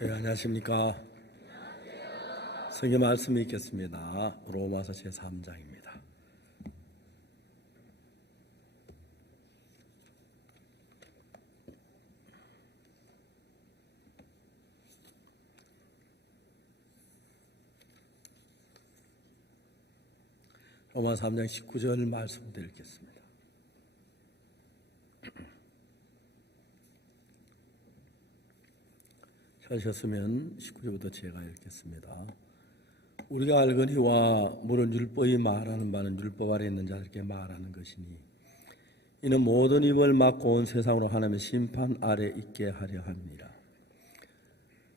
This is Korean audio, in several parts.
네, 안녕하십니까. 성경 말씀 읽겠습니다. 로마서 제3장입니다. 로마 3장 19절 말씀 드리겠습니다. 찾으셨으면 19절부터 제가 읽겠습니다. 우리가 알거니와 물은 율법이 말하는 바는 율법 아래 있는 자들께 말하는 것이니 이는 모든 입을 막고 온 세상으로 하나님의 심판 아래 있게 하려 함이라.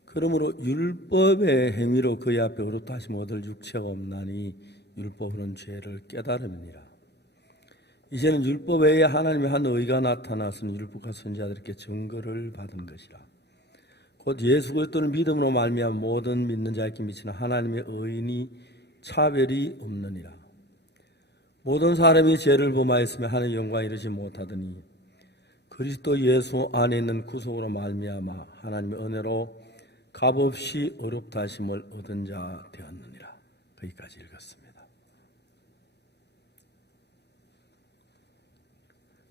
그러므로 율법의 행위로 그의 앞에 의롭다 하심 얻을 육체가 없나니 율법으로는 죄를 깨달음이니라. 이제는 율법 외에 하나님의 한 의가 나타났으니 율법과 선지자들께 증거를 받은 것이라. 곧 예수 그리스도를 믿음으로 말미암아 모든 믿는 자에게 미치는 하나님의 의인이 차별이 없느니라. 모든 사람이 죄를 범하였으며 하나님의 영광에 이르지 못하더니 그리스도 예수 안에 있는 구속으로 말미암아 하나님의 은혜로 값없이 의롭다 하심을 얻은 자 되었느니라. 거기까지 읽었습니다.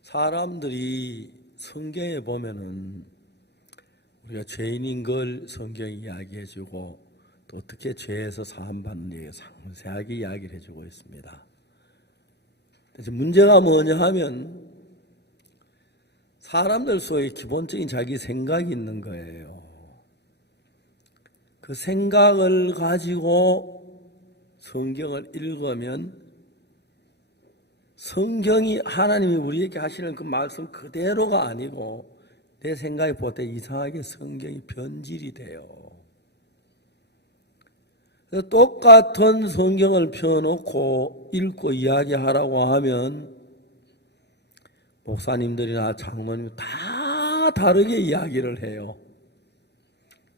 사람들이 성경에 보면은 우리가 죄인인 걸 성경이 이야기해주고 또 어떻게 죄에서 사함받는 얘기 상세하게 이야기를 해주고 있습니다. 그래서 문제가 뭐냐 하면 사람들 속에 기본적인 자기 생각이 있는 거예요. 그 생각을 가지고 성경을 읽으면 성경이 하나님이 우리에게 하시는 그 말씀 그대로가 아니고 내 생각이 볼 때 이상하게 성경이 변질이 돼요. 그래서 똑같은 성경을 펴놓고 읽고 이야기하라고 하면 목사님들이나 장로님 다 다르게 이야기를 해요.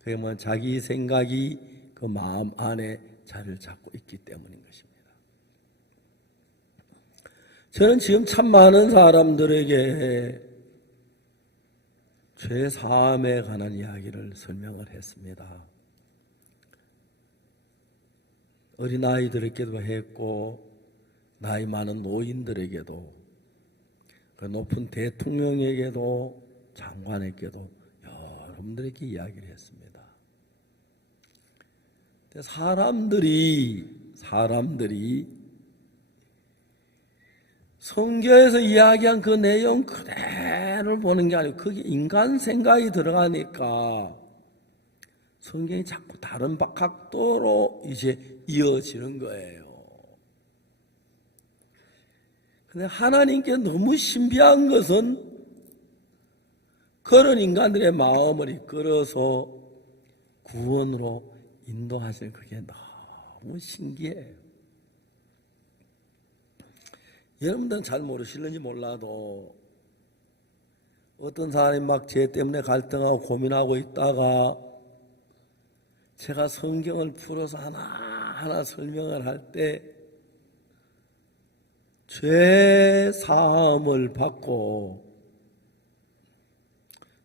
그게 뭐 자기 생각이 그 마음 안에 자리를 잡고 있기 때문인 것입니다. 저는 지금 참 많은 사람들에게 죄 사함에 관한 이야기를 설명을 했습니다. 어린아이들에게도 했고 나이 많은 노인들에게도 그 높은 대통령에게도 장관에게도 여러분들에게 이야기를 했습니다. 사람들이 성경에서 이야기한 그 내용 그대로 보는 게 아니고 그게 인간 생각이 들어가니까 성경이 자꾸 다른 각도로 이제 이어지는 거예요. 근데 하나님께 너무 신비한 것은 그런 인간들의 마음을 이끌어서 구원으로 인도하시는 그게 너무 신기해요. 여러분들은 잘 모르실는지 몰라도 어떤 사람이 막 죄 때문에 갈등하고 고민하고 있다가 제가 성경을 풀어서 하나하나 설명을 할 때 죄 사함을 받고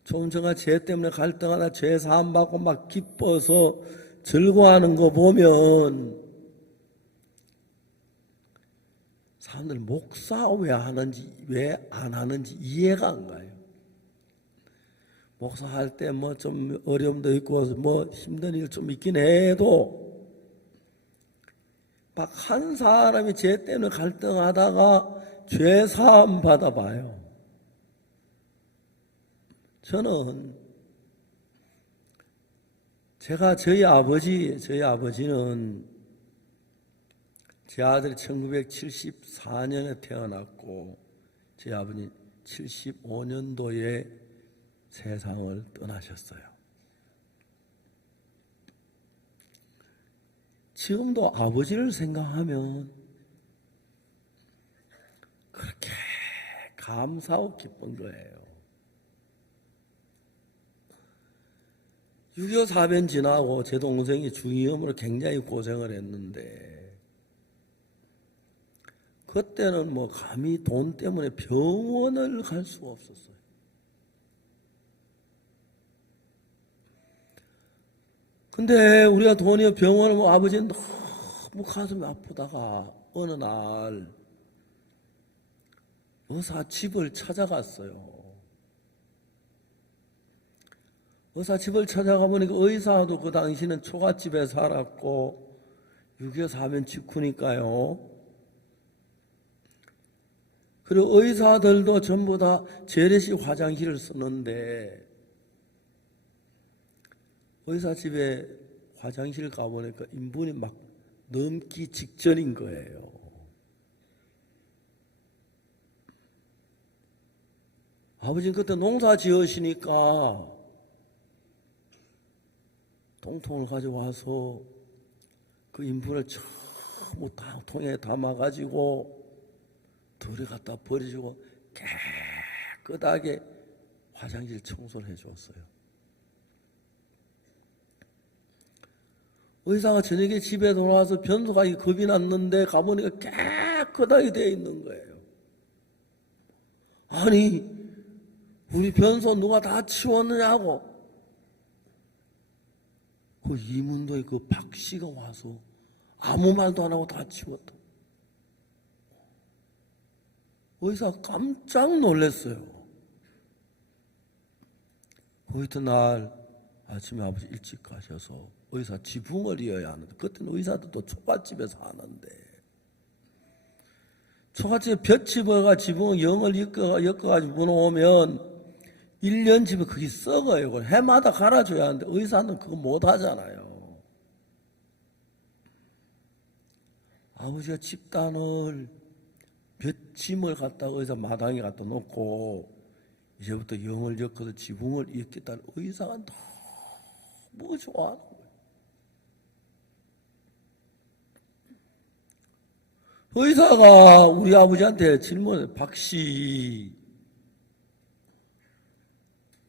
조금 전에 죄 때문에 갈등하다 죄 사함 받고 막 기뻐서 즐거워하는 거 보면 사람들 목사 왜 하는지 왜 안 하는지 이해가 안 가요. 목사 할 때 뭐 좀 어려움도 있고 뭐 힘든 일 좀 있긴 해도 막 한 사람이 죄 때문에 갈등하다가 죄 사함 받아봐요. 저는 저희 아버지는 제 아들이 1974년에 태어났고 제 아버지 75년도에 세상을 떠나셨어요. 지금도 아버지를 생각하면 그렇게 감사하고 기쁜 거예요. 6.25 사변 지나고 제 동생이 중이염으로 굉장히 고생을 했는데 그때는 뭐 감히 돈 때문에 병원을 갈 수가 없었어요. 근데 우리가 돈이 병원을 아버지는 너무 가슴이 아프다가 어느 날 의사 집을 찾아갔어요. 의사 집을 찾아가 보니까 의사도 그 당시는 초가집에 살았고 6.25 사면 직후니까요. 그리고 의사들도 전부 다 재래식 화장실을 쓰는데 의사 집에 화장실 가보니까 인분이 막 넘기 직전인 거예요. 아버지는 그때 농사 지으시니까 통통을 가져와서 그 인분을 전부 다 통에 담아가지고 들에 갖다 버리시고 깨끗하게 화장실 청소를 해주었어요. 의사가 저녁에 집에 돌아와서 변소가 겁이 났는데 가보니까 깨끗하게 되어 있는 거예요. 아니, 우리 변소 누가 다 치웠느냐고. 그 이문도의 그 박 씨가 와서 아무 말도 안 하고 다 치웠다. 의사가 깜짝 놀랐어요. 그 이튿날 아침에 아버지 일찍 가셔서 의사 지붕을 이어야 하는데, 그때는 의사들도 초가집에서 하는데, 초가집에 볏집어가 지붕을 영을 엮어가지고 무너오면 1년 집에 그게 썩어요. 해마다 갈아줘야 하는데 의사는 그거 못 하잖아요. 아버지가 집단을 몇 짐을 갖다 의사 마당에 갖다 놓고 이제부터 영을 엮어서 지붕을 엮겠다는 의사가 너무 좋아하는 거예요. 의사가 우리 아버지한테 질문해. 박씨,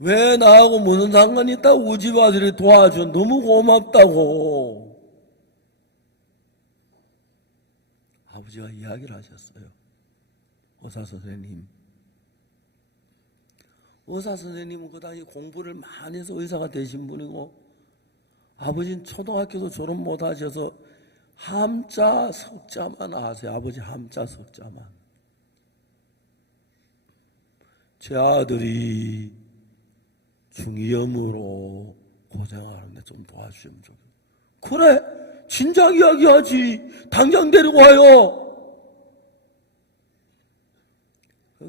왜 나하고 무슨 상관이 있다고 우리 집 아들이 도와줘. 너무 고맙다고. 아버지가 이야기를 하셨어요. 의사 선생님. 의사 선생님은 그 당시 공부를 많이 해서 의사가 되신 분이고, 아버지는 초등학교도 졸업 못 하셔서 함자 석자만 아세요. 아버지 함자 석자만. 제 아들이 중이염으로 고생하는데 좀 도와주시면 좋겠어요. 그래, 진작 이야기하지. 당장 데리고 와요.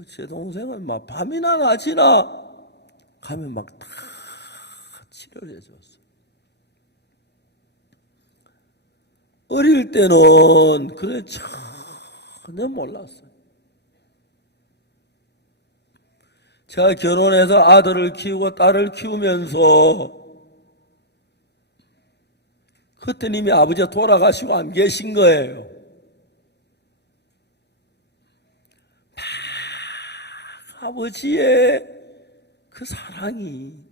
제 동생은 막 밤이나 낮이나 가면 막 다 치료를 해줬어요. 어릴 때는 그래 전혀 몰랐어요. 제가 결혼해서 아들을 키우고 딸을 키우면서 그때 이미 아버지가 돌아가시고 안 계신 거예요. 막 아버지의 그 사랑이,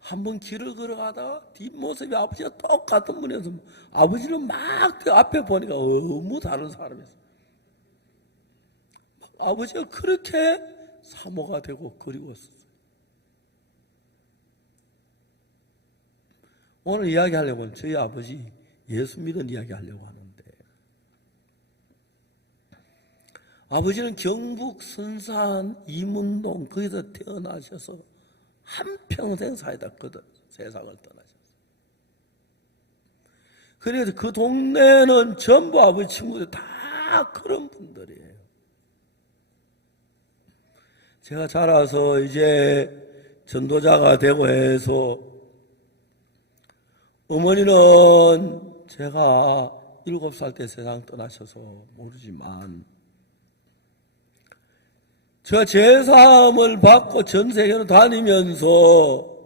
한번 길을 걸어가다가 뒷모습이 아버지가 똑같은 분이어서 아버지는 막 그 앞에 보니까 너무 다른 사람이었어요. 아버지가 그렇게 사모가 되고 그리웠어요. 오늘 이야기하려면 저희 아버지 예수 믿은 이야기하려고 하는데, 아버지는 경북 선산 이문동 거기서 태어나셔서 한평생 살다 세상을 떠나셨어요. 그래서 그 동네는 전부 아버지 친구들 다 그런 분들이에요. 제가 자라서 이제 전도자가 되고 해서, 어머니는 제가 7살 때 세상 떠나셔서 모르지만, 제가 제사함을 받고 전 세계로 다니면서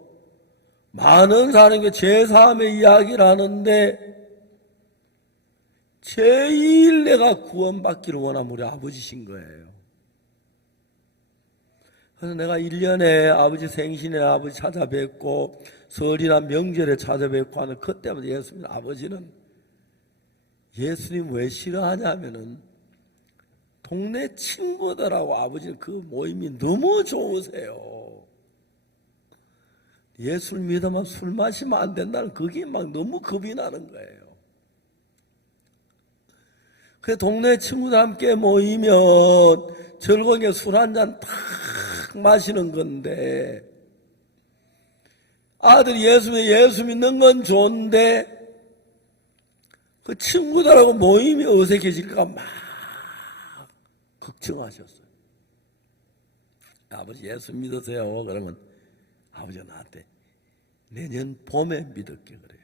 많은 사람에게 제사함의 이야기를 하는데, 제일 내가 구원받기를 원하면 우리 아버지신 거예요. 그래서 내가 1년에 아버지 생신에 아버지 찾아뵙고 설이나 명절에 찾아뵙고 하는 그때마다 예수님 아버지는, 예수님 왜 싫어하냐면은 동네 친구들하고 아버지는 그 모임이 너무 좋으세요. 예수를 믿으면 술 마시면 안 된다는 그게 막 너무 겁이 나는 거예요. 그 동네 친구들 함께 모이면 즐거운게 술 한 잔 탁 마시는 건데, 아들이 예수 믿는 건 좋은데 그 친구들하고 모임이 어색해질까 막 걱정하셨어요. 아버지 예수 믿으세요. 그러면 아버지가 나한테 내년 봄에 믿을게 그래요.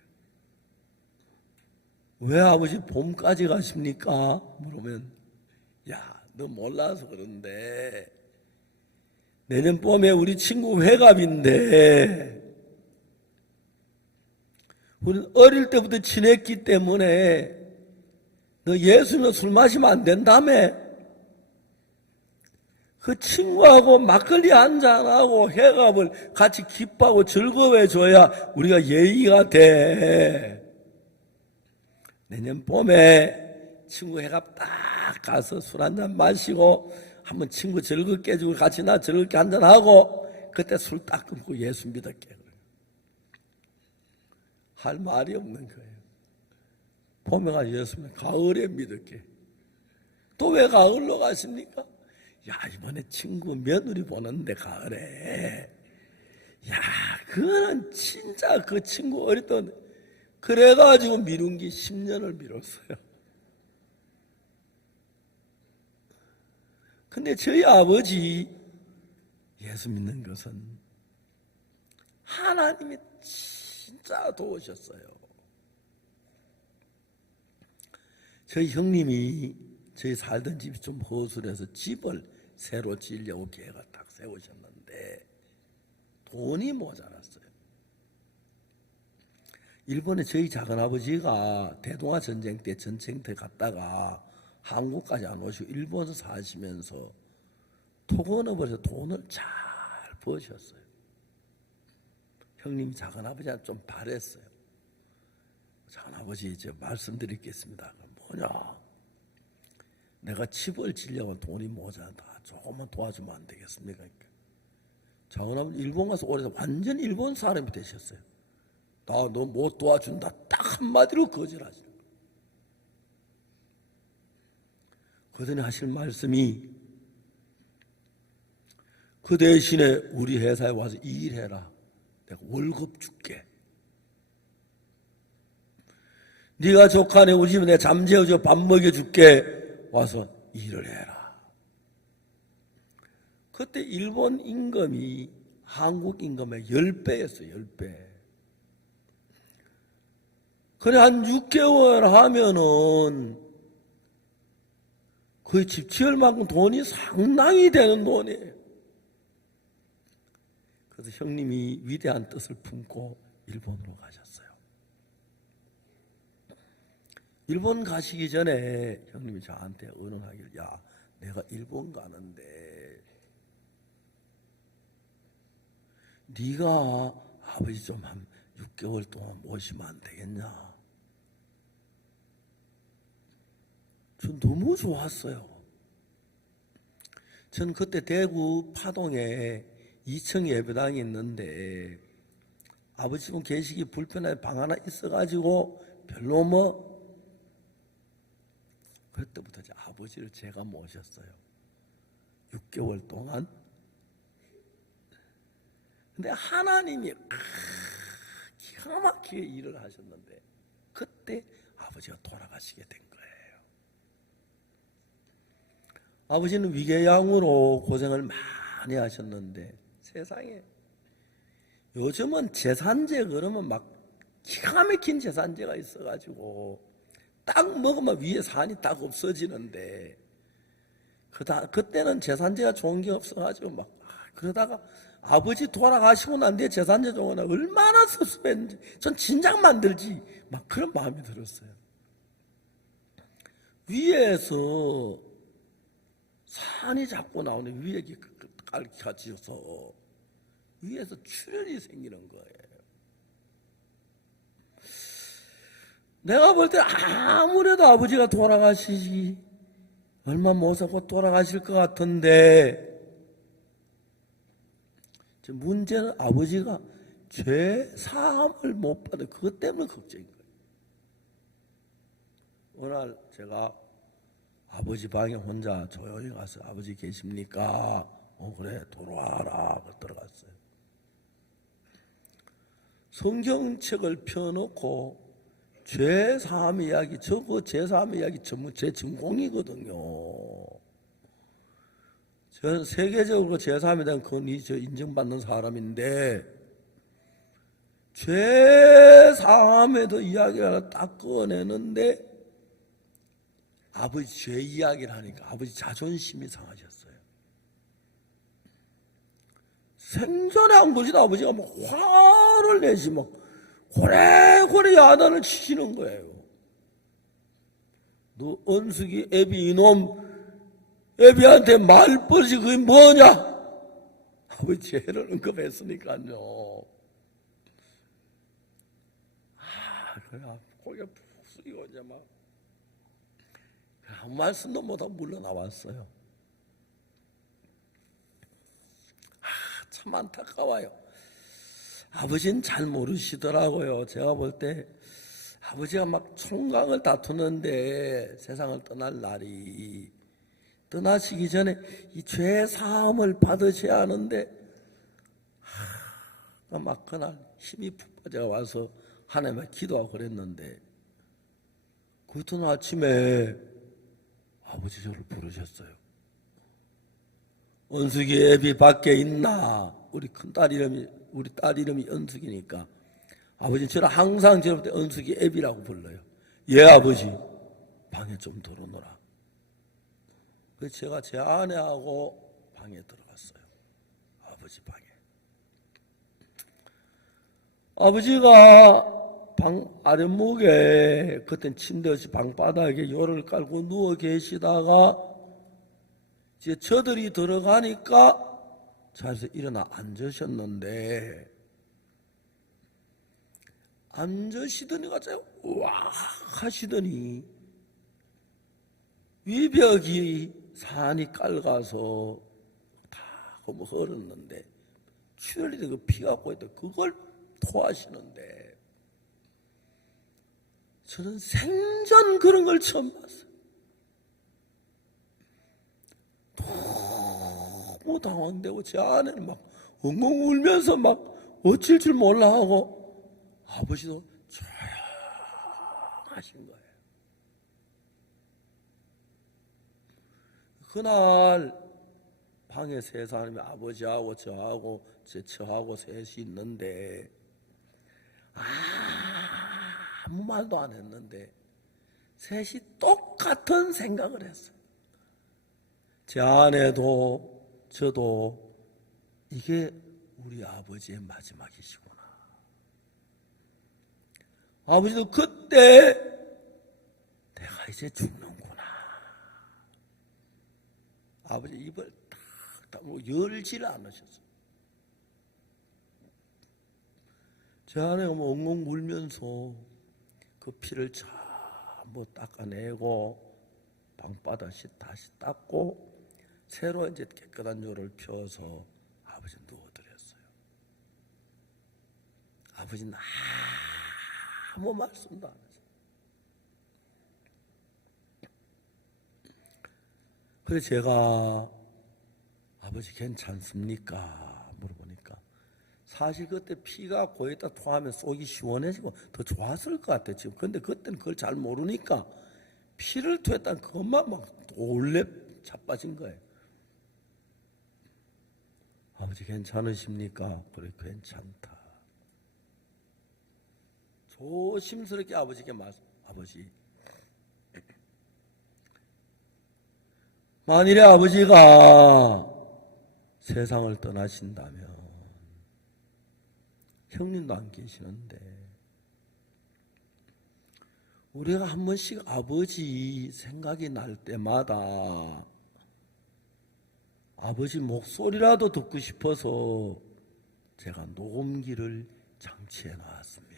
왜 아버지 봄까지 가십니까? 물으면 야, 너 몰라서 그런데 내년 봄에 우리 친구 회갑인데 우리는 어릴 때부터 친했기 때문에 너 예수는 술 마시면 안 된다며. 그 친구하고 막걸리 한잔하고 회갑을 같이 기뻐하고 즐거워해줘야 우리가 예의가 돼. 내년 봄에 친구 회갑 딱 가서 술 한잔 마시고 한번 친구 즐겁게 해주고 같이 나 즐겁게 한잔하고 그때 술 딱 끊고 예수 믿을게. 할 말이 없는 거예요. 봄에 가서 예수 믿으면 가을에 믿을게. 또 왜 가을로 가십니까? 야, 이번에 친구 며느리 보는데 가을에. 야, 그거는 진짜 그 친구 어릴 때 그래가지고 미룬 게 10년을 미뤘어요. 근데 저희 아버지 예수 믿는 것은 하나님이 진짜 도우셨어요. 저희 형님이 저희 살던 집이 좀 허술해서 집을 새로 지으려고 계획을 딱 세우셨는데 돈이 모자랐어요. 일본에 저희 작은아버지가 대동아 전쟁 때 전쟁터 갔다가 한국까지 안 오시고 일본에서 사시면서 토건업에서 돈을 잘 버셨어요. 형님 작은아버지한테 좀 바랬어요. 작은아버지 제가 말씀드리겠습니다. 뭐냐, 내가 집을 지려고 돈이 모자란다. 조금만 도와주면 안 되겠습니까? 작은아버지 일본 가서 오래서 완전 일본 사람이 되셨어요. 나 너 못 도와준다. 딱 한마디로 거절하시는 거예요. 그전에 하실 말씀이 그 대신에 우리 회사에 와서 일해라. 내가 월급 줄게. 네가 조카네 우리 집에 내가 잠재워줘 밥 먹여줄게. 와서 일을 해라. 그때 일본 임금이 한국 임금의 10배였어요. 10배. 그래 한 6개월 하면은 거의 집 지을 만큼 돈이 상당히 되는 돈이에요. 그래서 형님이 위대한 뜻을 품고 일본으로 가셨어요. 일본 가시기 전에 형님이 저한테 의논하길, 야, 내가 일본 가는데 네가 아버지 좀 한 6개월 동안 모시면 안 되겠냐? 전 너무 좋았어요. 전 그때 대구 파동에 2층 예배당이 있는데 아버지 분 계시기 불편한 방 하나 있어가지고 별로 그때부터 아버지를 제가 모셨어요. 6개월 동안. 근데 하나님이 기가 막히게 일을 하셨는데 그때 아버지가 돌아가시게 된 거예요. 아버지는 위궤양으로 고생을 많이 하셨는데 세상에 요즘은 제산제 그러면 막 기가 막힌 제산제가 있어가지고 딱 먹으면 위에 산이 딱 없어지는데 그때는 제산제가 좋은 게 없어가지고 막 그러다가 아버지 돌아가시고 난 뒤에 제산제 종은 얼마나 섭섭했는지 전 진작 만들지 막 그런 마음이 들었어요. 위에서 산이 자꾸 나오는 위에 깔켜져서 위에서 출혈이 생기는 거예요. 내가 볼 때 아무래도 아버지가 돌아가시기 얼마 못 하고 돌아가실 것 같은데 문제는 아버지가 죄 사함을 못 받아. 그것 때문에 걱정인 거예요. 어느 날 제가 아버지 방에 혼자 조용히 가서 아버지 계십니까? 그래 돌아와라. 들어갔어요. 성경책을 펴놓고 죄사함 이야기, 저거 죄사함 이야기 전부 제 전공이거든요. 저는 세계적으로 죄사함에 대한 권위 인정받는 사람인데 죄사함에도 이야기를 하나 딱 꺼내는데 아버지 죄 이야기를 하니까 아버지 자존심이 상하셨어요. 생전에 안 보시다 아버지가 막 화를 내시 막 고래고래 야단을 치시는 거예요. 너 은숙이 애비 이놈 애비한테 말버릇이 그게 뭐냐? 아버지 죄를 언급했으니까요. 그래 고개 푹 숙이고 이제 막 아무 말씀도 못하고 물러나왔어요. 참 안타까워요. 아버지는 잘 모르시더라고요. 제가 볼 때 아버지가 막 총각을 다투는데 세상을 떠날 날이 떠나시기 전에 이 죄 사함을 받으셔야 하는데 막 그날 힘이 푹 빠져 와서 하나님께 기도하고 그랬는데 그 이튿날 아침에 아버지 저를 부르셨어요. 은숙이 애비 밖에 있나? 우리 큰딸 이름이 우리 딸 이름이 은숙이니까 아버지는 저를 항상 저럴 때 은숙이 애비라고 불러요. 예 아버지 방에 좀 들어오너라. 그래서 제가 제 아내하고 방에 들어갔어요. 아버지 방에. 아버지가 방 아랫목에 그땐 침대 없이 방바닥에 요를 깔고 누워 계시다가 이제 저들이 들어가니까 자리에서 일어나 앉으셨는데 앉으시더니 갑자기 우악 하시더니 위벽이 산이 깔가서 다 흐르는데 출혈이 그 피가 고있다 그걸 토하시는데 저는 생전 그런 걸 처음 봤어요. 너무 당황되고 제 아내는 막 엉엉 울면서 막 어쩔 줄 몰라 하고 아버지도 조용하신 거예요. 그날 방에 세 사람이 아버지하고 저하고 제 처하고 셋이 있는데 아무 말도 안 했는데 셋이 똑같은 생각을 했어요. 제 아내도 저도 이게 우리 아버지의 마지막이시구나. 아버지도 그때 내가 이제 죽는구나. 아버지 입을 딱 다물고 열지를 않으셨어요. 제 아내가 뭐 엉엉 울면서 그 피를 전부 닦아내고 방바닥이 다시 닦고 새로 이제 깨끗한 요를 펴서 아버지 누워드렸어요. 아버지는 아무 말씀도 안 하셨어요. 그래서 제가 아버지 괜찮습니까? 물어보니까 사실 그때 피가 고였다 토하면 속이 시원해지고 더 좋았을 것 같아요. 지금 근데 그때는 그걸 잘 모르니까 피를 토했다는 그것만 막 놀래 자빠진 거예요. 아버지 괜찮으십니까? 그래 괜찮다. 조심스럽게 아버지께 말씀. 아버지 만일에 아버지가 세상을 떠나신다면 형님도 안 계시는데 우리가 한 번씩 아버지 생각이 날 때마다 아버지 목소리라도 듣고 싶어서 제가 녹음기를 장치해 놨습니다.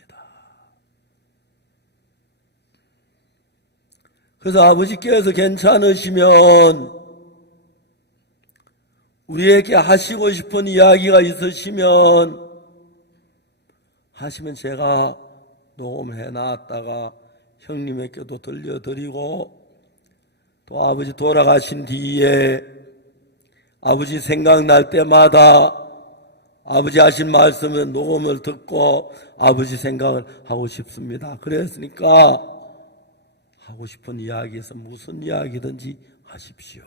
그래서 아버지께서 괜찮으시면 우리에게 하시고 싶은 이야기가 있으시면 하시면 제가 녹음해 놨다가 형님에게도 들려드리고, 또 아버지 돌아가신 뒤에 아버지 생각날 때마다 아버지 하신 말씀은 녹음을 듣고 아버지 생각을 하고 싶습니다. 그랬으니까 하고 싶은 이야기에서 무슨 이야기든지 하십시오.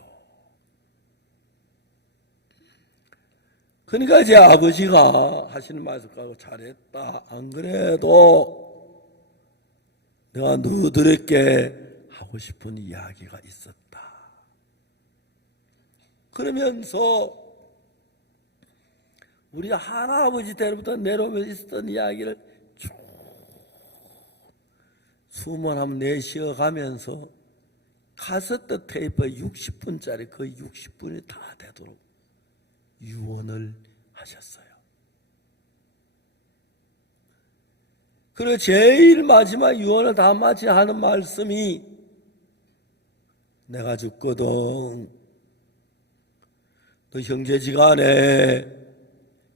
그러니까 제 아버지가 하시는 말씀하고 잘했다, 안 그래도 내가 너희들에게 하고 싶은 이야기가 있었다. 그러면서 우리 할아버지 때부터 내려오면서 있었던 이야기를 쭉 숨을 한번 내쉬어 가면서 카세트 테이프 60분짜리 거의 60분이 다 되도록 유언을 하셨어요. 그리고 제일 마지막 유언을 다 마치 하는 말씀이, 내가 죽거든 너 형제지간에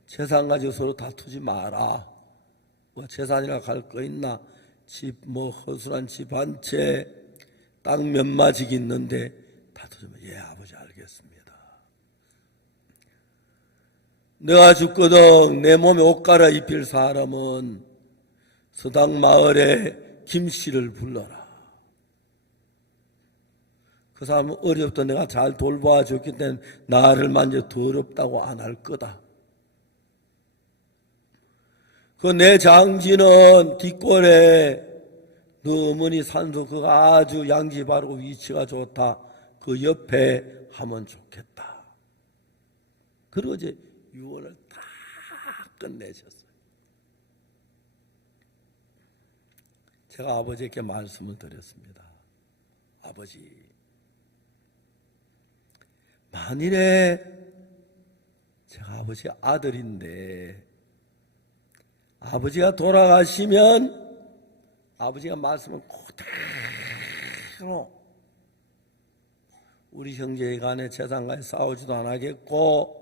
재산 가지고 서로 다투지 마라. 뭐 재산이라 갈 거 있나? 집 뭐 허술한 집 한 채, 땅 몇 마직 있는데 다투지 마. 예, 아버지 알겠습니다. 내가 죽거든 내 몸에 옷 갈아입힐 사람은 서당 마을에 김씨를 불러라. 그 사람은 어렵다 내가 잘 돌봐줬기 때문에 나를 만져 더럽다고 안 할 거다. 그 내 장지는 뒷골에 너 어머니 산소 그거 아주 양지 바르고 위치가 좋다. 그 옆에 하면 좋겠다. 그리고 이제 유언을 다 끝내셨어요. 제가 아버지께 말씀을 드렸습니다. 아버지, 만일에 제가 아버지 아들인데 아버지가 돌아가시면 아버지가 말씀을 그대로 우리 형제 간에 재산간에 싸우지도 안 하겠고,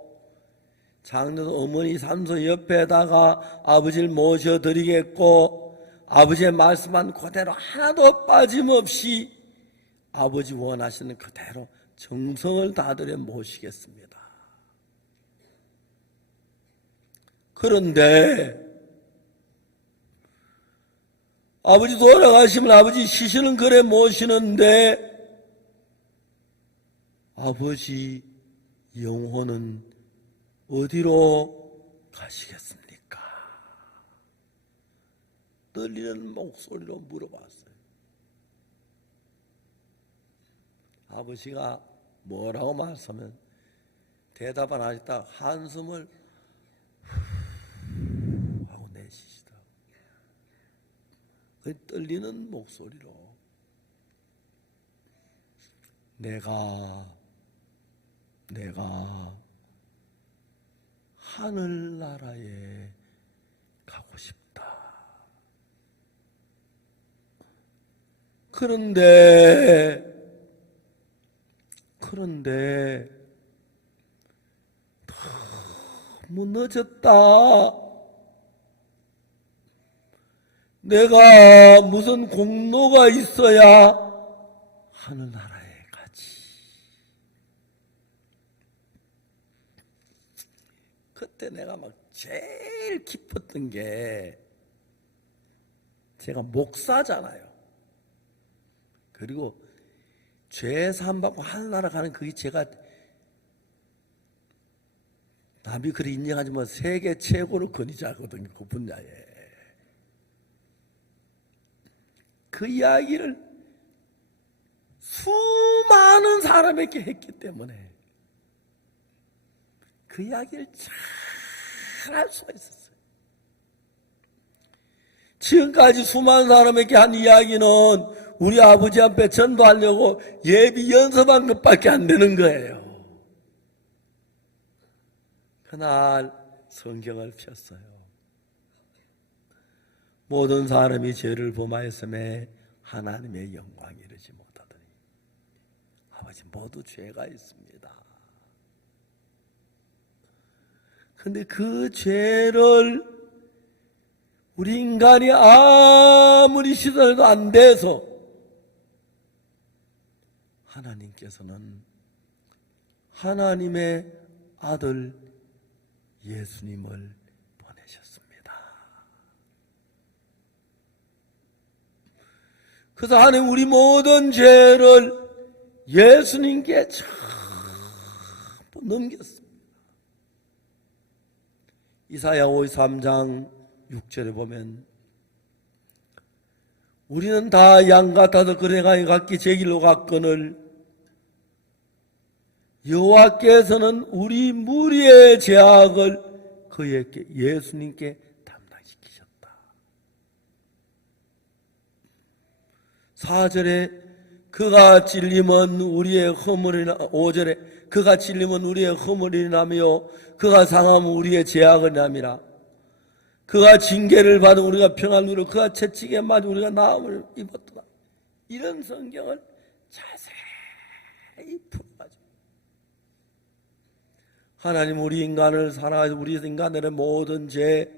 장로도 어머니 산소 옆에다가 아버지를 모셔드리겠고, 아버지의 말씀한 그대로 하나도 빠짐없이 아버지 원하시는 그대로 정성을 다들여 모시겠습니다. 그런데 아버지 돌아가시면 아버지 시신은 그래 모시는데 아버지 영혼은 어디로 가시겠습니까? 떨리는 목소리로 물어봤어요. 아버지가 뭐라고 말씀하면 대답 안 하셨다 한숨을 하고 내쉬시더라고요. 그 떨리는 목소리로 내가 하늘나라에 가고 싶다. 그런데 너무 늦었다. 내가 무슨 공로가 있어야 하늘나라에 가지. 그때 내가 막 제일 기뻤던 게 제가 목사잖아요. 그리고 죄 사함받고 하늘나라 가는 그게 제가 남이 그리 인정하지만 세계 최고로 권위자거든요. 그 분야에. 그 이야기를 수많은 사람에게 했기 때문에 그 이야기를 잘 할 수가 있었어요. 지금까지 수많은 사람에게 한 이야기는 우리 아버지 앞에 전도하려고 예비 연습한 것밖에 안 되는 거예요. 그날 성경을 폈어요. 모든 사람이 죄를 범하였음에 하나님의 영광이 이르지 못하더니 아버지 모두 죄가 있습니다. 근데 그 죄를 우리 인간이 아무리 시도해도 안 돼서 하나님께서는 하나님의 아들 예수님을 보내셨습니다. 그래서 하나님 우리 모든 죄를 예수님께 전부 넘겼습니다. 이사야 53장 6절에 보면 우리는 다 양 같아서 그래가니 각기 제 길로 갔거늘 여호와께서는 우리 무리의 죄악을 그에게 예수님께 담당시키셨다. 4절에 그가 찔림은 우리의 허물이나 5절에 그가 찔림은 우리의 허물이라며 그가 상함은 우리의 죄악을 남이라. 그가 징계를 받은 우리가 평안을 누리고 그가 채찍에 맞은 우리가 나음을 입었다. 이런 성경을 자세히 풀어가지고 하나님 우리 인간을 사랑하시고 우리 인간들의 모든 죄,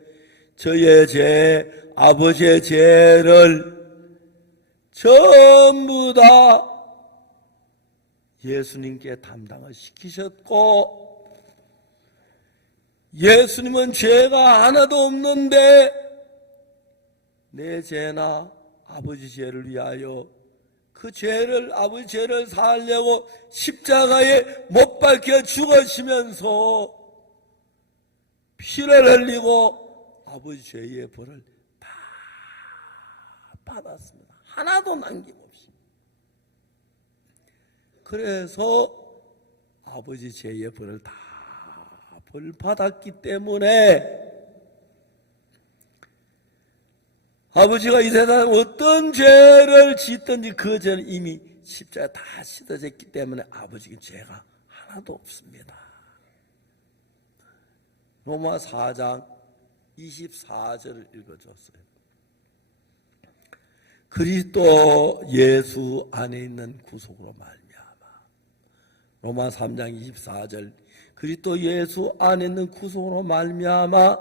저의 죄, 아버지의 죄를 전부 다 예수님께 담당을 시키셨고 예수님은 죄가 하나도 없는데 내 죄나 아버지 죄를 위하여 그 죄를 아버지 죄를 사하려고 십자가에 못 박혀 죽으시면서 피를 흘리고 아버지 죄의 벌을 다 받았습니다. 하나도 남김없이. 그래서 아버지 죄의 벌을 다 벌 받았기 때문에 아버지가 이 세상에 어떤 죄를 짓든지 그 죄는 이미 십자가에 다 씻어졌기 때문에 아버지께 죄가 하나도 없습니다. 로마 4장 24절을 읽어줬어요. 그리스도 예수 안에 있는 구속으로 말미암아. 로마 3장 24절 그리스도 예수 안에 있는 구속으로 말미암아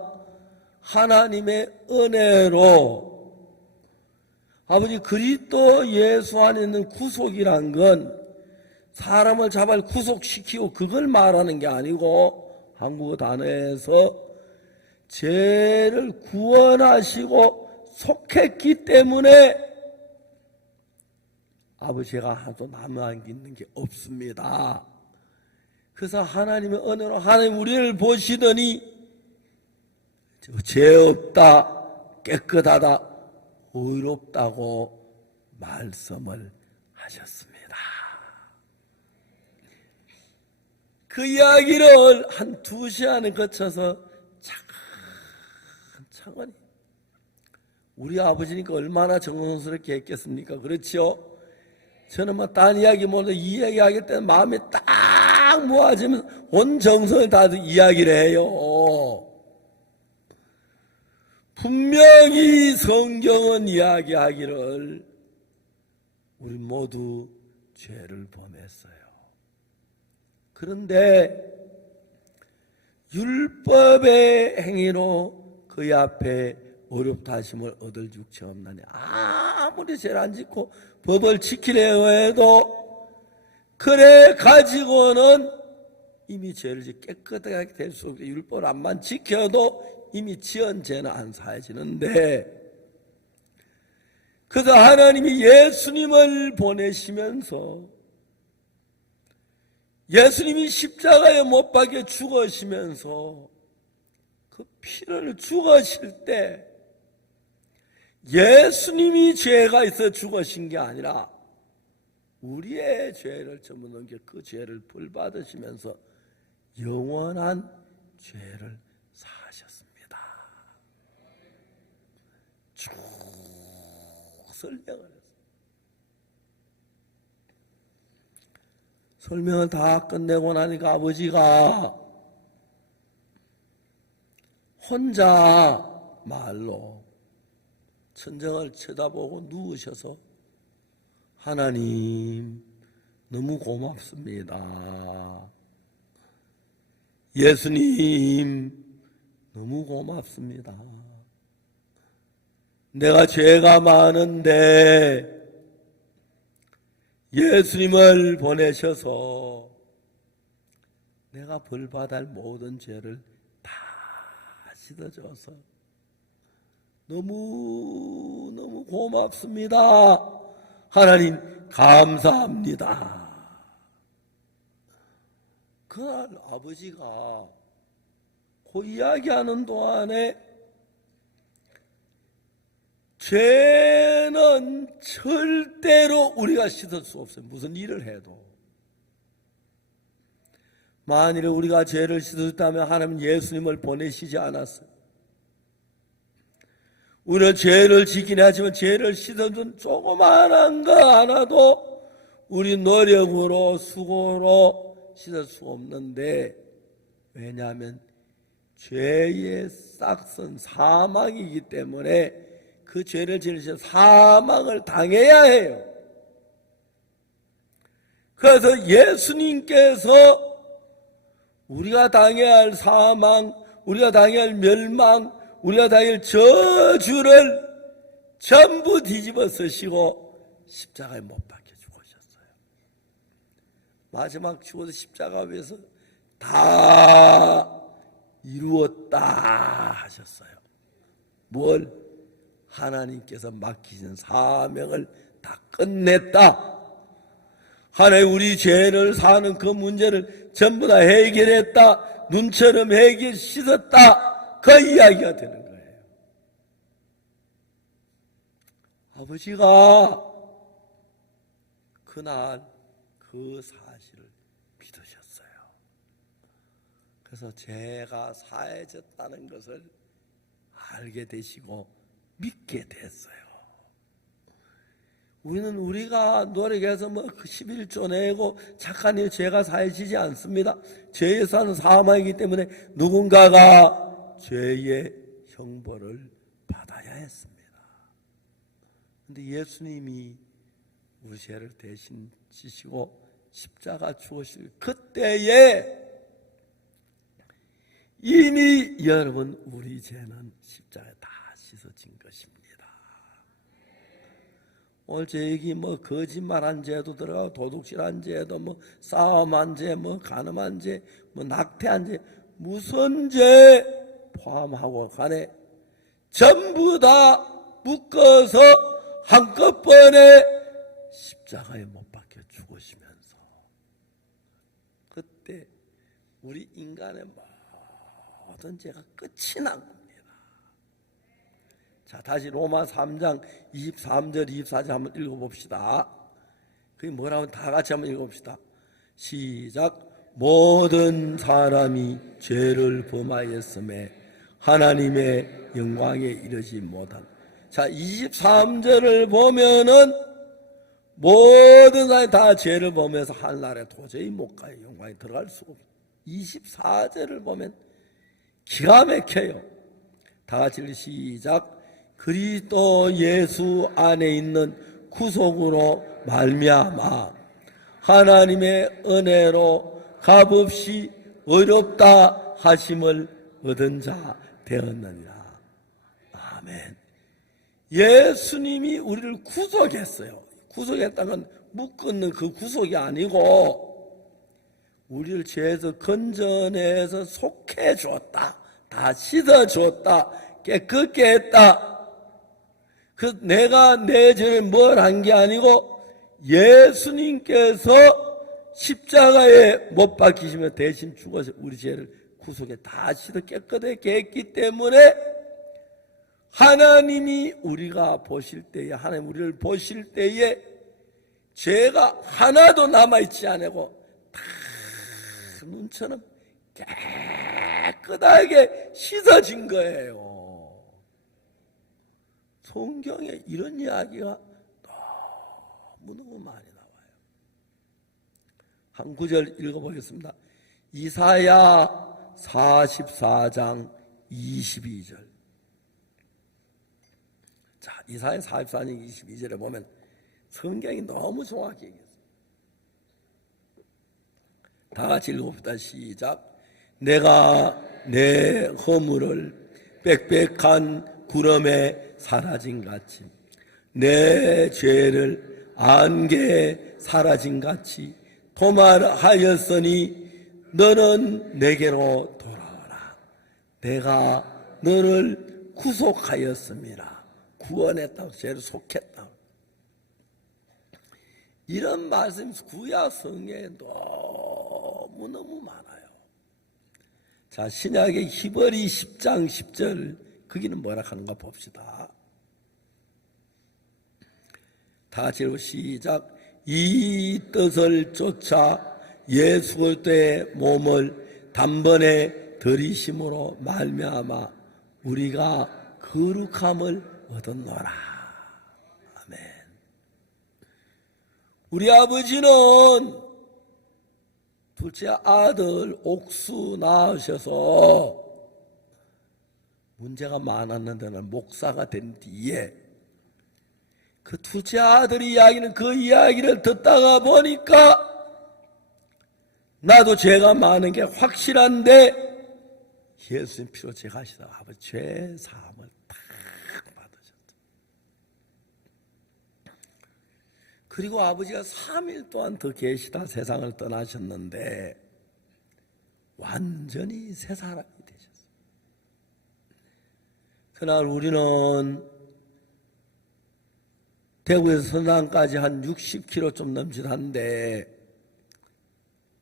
하나님의 은혜로 아버지 그리스도 예수 안에 있는 구속이란 건 사람을 잡아 구속시키고 그걸 말하는 게 아니고 한국어 단어에서 죄를 구원하시고 속했기 때문에 아버지가 하나도 남아있는 게 없습니다. 그래서 하나님의 은혜로 하나님 우리를 보시더니 죄 없다, 깨끗하다, 의롭다고 말씀을 하셨습니다. 그 이야기를 한 2시간을 거쳐서 차근차근히 우리 아버지니까 얼마나 정성스럽게 했겠습니까? 그렇죠? 저는 뭐 딴 이야기 모두 이 이야기 하기 때문에 마음이 딱 모아지면 온 정성을 다해서 이야기를 해요. 분명히 성경은 이야기하기를 우리 모두 죄를 범했어요. 그런데 율법의 행위로 그의 앞에 어렵다 하심을 얻을 육체 없나니 아무리 죄를 안 짓고 법을 지키려고 해도 그래 가지고는 이미 죄를 깨끗하게 될 수 없게 율법을 안만 지켜도 이미 지은 죄는 안 사해지는데 그래서 하나님이 예수님을 보내시면서 예수님이 십자가에 못 박혀 죽으시면서 그 피를 죽으실 때 예수님이 죄가 있어 죽으신 게 아니라 우리의 죄를 전부 넘겨 그 죄를 벌받으시면서 영원한 죄를 사하셨습니다. 쭉 설명을 했어요. 설명을 다 끝내고 나니까 아버지가 혼자 말로 천정을 쳐다보고 누우셔서 하나님 너무 고맙습니다. 예수님 너무 고맙습니다. 내가 죄가 많은데 예수님을 보내셔서 내가 벌받을 모든 죄를 다 씻어줘서 너무너무 고맙습니다. 하나님 감사합니다. 그날 아버지가 그 이야기하는 동안에 죄는 절대로 우리가 씻을 수 없어요. 무슨 일을 해도. 만일에 우리가 죄를 씻었다면 하나님은 예수님을 보내시지 않았어요. 우리는 죄를 지키긴 하지만 죄를 씻어준 조그마한 거 하나도 우리 노력으로 수고로 씻을 수 없는데, 왜냐하면 죄의 싹은 사망이기 때문에 그 죄를 지으셔서 사망을 당해야 해요. 그래서 예수님께서 우리가 당해야 할 사망, 우리가 당해야 할 멸망, 우리가 당해야 할 저주를 전부 뒤집어 쓰시고 십자가에 못 박혀 죽으셨어요. 마지막 죽어서 십자가 위에서 다 이루었다 하셨어요. 뭘? 하나님께서 맡기신 사명을 다 끝냈다. 하나님 우리 죄를 사는 그 문제를 전부 다 해결했다. 눈처럼 해결 씻었다. 그 이야기가 되는 거예요. 아버지가 그날 그 사실을 믿으셨어요. 그래서 죄가 사해졌다는 것을 알게 되시고 믿게 됐어요. 우리는 우리가 노력해서 뭐 11조 내고 착한 일 죄가 사해지지 않습니다. 죄의 사는 사망이기 때문에 누군가가 죄의 형벌을 받아야 했습니다. 그런데 예수님이 우리 죄를 대신 지시고 십자가 죽으실 그때에 이미 여러분 우리 죄는 십자가에 다 씻어진 것입니다. 오늘 제 얘기 뭐 거짓말한 죄도 들어가고 도둑질한 죄도 뭐 싸움한 죄, 뭐 간음한 죄, 뭐 낙태한 죄, 무슨 죄 포함하고 간에 전부 다 묶어서 한꺼번에 십자가에 못 박혀 죽으시면서 그때 우리 인간의 모든 죄가 끝이 난 겁니다. 자, 다시 로마 3장 23절 24절 한번 읽어봅시다. 그게 뭐라고 다 같이 한번 읽어봅시다. 시작. 모든 사람이 죄를 범하였음에 하나님의 영광에 이르지 못한. 자, 23절을 보면은 모든 사람이 다 죄를 범해서 하늘나라에 도저히 못 가요. 영광에 들어갈 수 없어요. 24절을 보면 기가 막혀요. 다 같이 시작. 그리스도 예수 안에 있는 구속으로 말미암아 하나님의 은혜로 값없이 어렵다 하심을 얻은 자 되었느니라. 아멘. 예수님이 우리를 구속했어요. 구속했다는 묶는 그 구속이 아니고 우리를 죄에서 건져내서 속해줬다. 다 씻어줬다. 깨끗게 했다. 그 내가 내 죄를 뭘 한 게 아니고 예수님께서 십자가에 못 박히시며 대신 죽어서 우리 죄를 구속에 다 씻어 깨끗하게 했기 때문에 하나님이 우리가 보실 때에 하나님 우리를 보실 때에 죄가 하나도 남아있지 않고 다 눈처럼 깨끗하게 씻어진 거예요. 성경에 이런 이야기가 너무너무 많이 나와요. 한 구절 읽어보겠습니다. 이사야 44장 22절. 자, 이사야 44장 22절에 보면 성경이 너무 정확히 얘기했어요. 다 같이 읽어봅시다. 시작. 내가 내 허물을 빽빽한 구름에 사라진 같이 내 죄를 안 게 사라진 같이 도말하였으니 너는 내게로 돌아오라. 내가 너를 구속하였습니다. 구원했다고, 죄를 속했다고. 이런 말씀이 구약 성경에 너무너무 많아요. 자, 신약의 히브리 10장 10절 거기는 뭐라 하는가 봅시다. 다 같이 시작. 이 뜻을 쫓아 예수 그리스도의 몸을 단번에 들이심으로 말미암아 우리가 거룩함을 얻었노라. 아멘. 우리 아버지는 둘째 아들 옥수 낳으셔서 문제가 많았는데는 목사가 된 뒤에 그 둘째 아들 이야기는 그 이야기를 듣다가 보니까 나도 죄가 많은 게 확실한데 예수님 피로 제가 하시다가 아버지 죄 사함을 딱 받으셨다. 그리고 아버지가 3일 동안 더 계시다 세상을 떠나셨는데 완전히 새 사람이 되셨어요. 그날 우리는 대구에서 선산까지 한 60km 좀 넘짓한데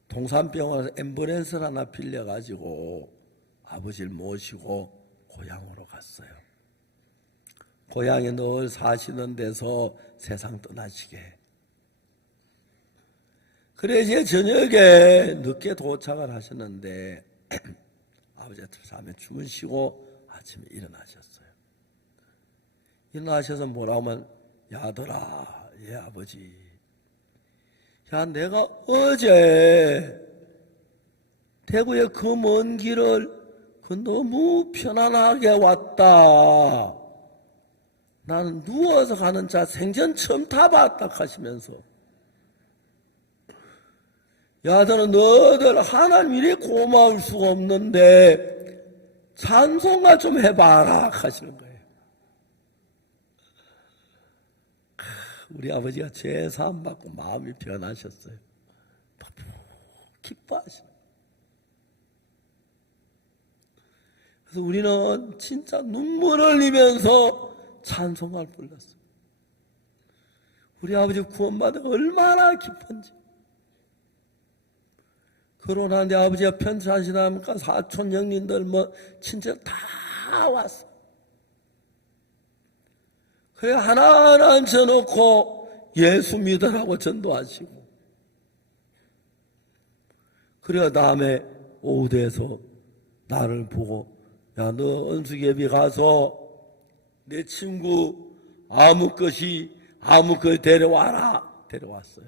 동산병원에서 앰뷸런스를 하나 빌려가지고 아버지를 모시고 고향으로 갔어요. 고향에 늘 사시는 데서 세상 떠나시게. 그래 이제 저녁에 늦게 도착을 하셨는데 아버지가 밤에 주무시고 아침에 일어나셨어요. 일어나셔서 뭐라고 하면 야 아들아, 예 아버지, 야 내가 어제 대구의 그 먼 길을 너무 편안하게 왔다. 나는 누워서 가는 차 생전 처음 타봤다 하시면서 야 너들 하나님 이래 고마울 수가 없는데 찬송가 좀 해봐라 하시는 거예요. 우리 아버지가 죄 사함 받고 마음이 변하셨어요. 기뻐하시네. 그래서 우리는 진짜 눈물을 흘리면서 찬송가를 불렀어요. 우리 아버지 구원받아 얼마나 기쁜지. 결혼하는데 아버지가 편찮으시다니까 사촌 형님들 뭐 친척 다 왔어. 그래 하나하나 앉혀놓고 예수 믿으라고 전도하시고. 그래 다음에 오후대에서 나를 보고 야 너 은숙예비 가서 내 친구 아무것을 데려와라. 데려왔어요.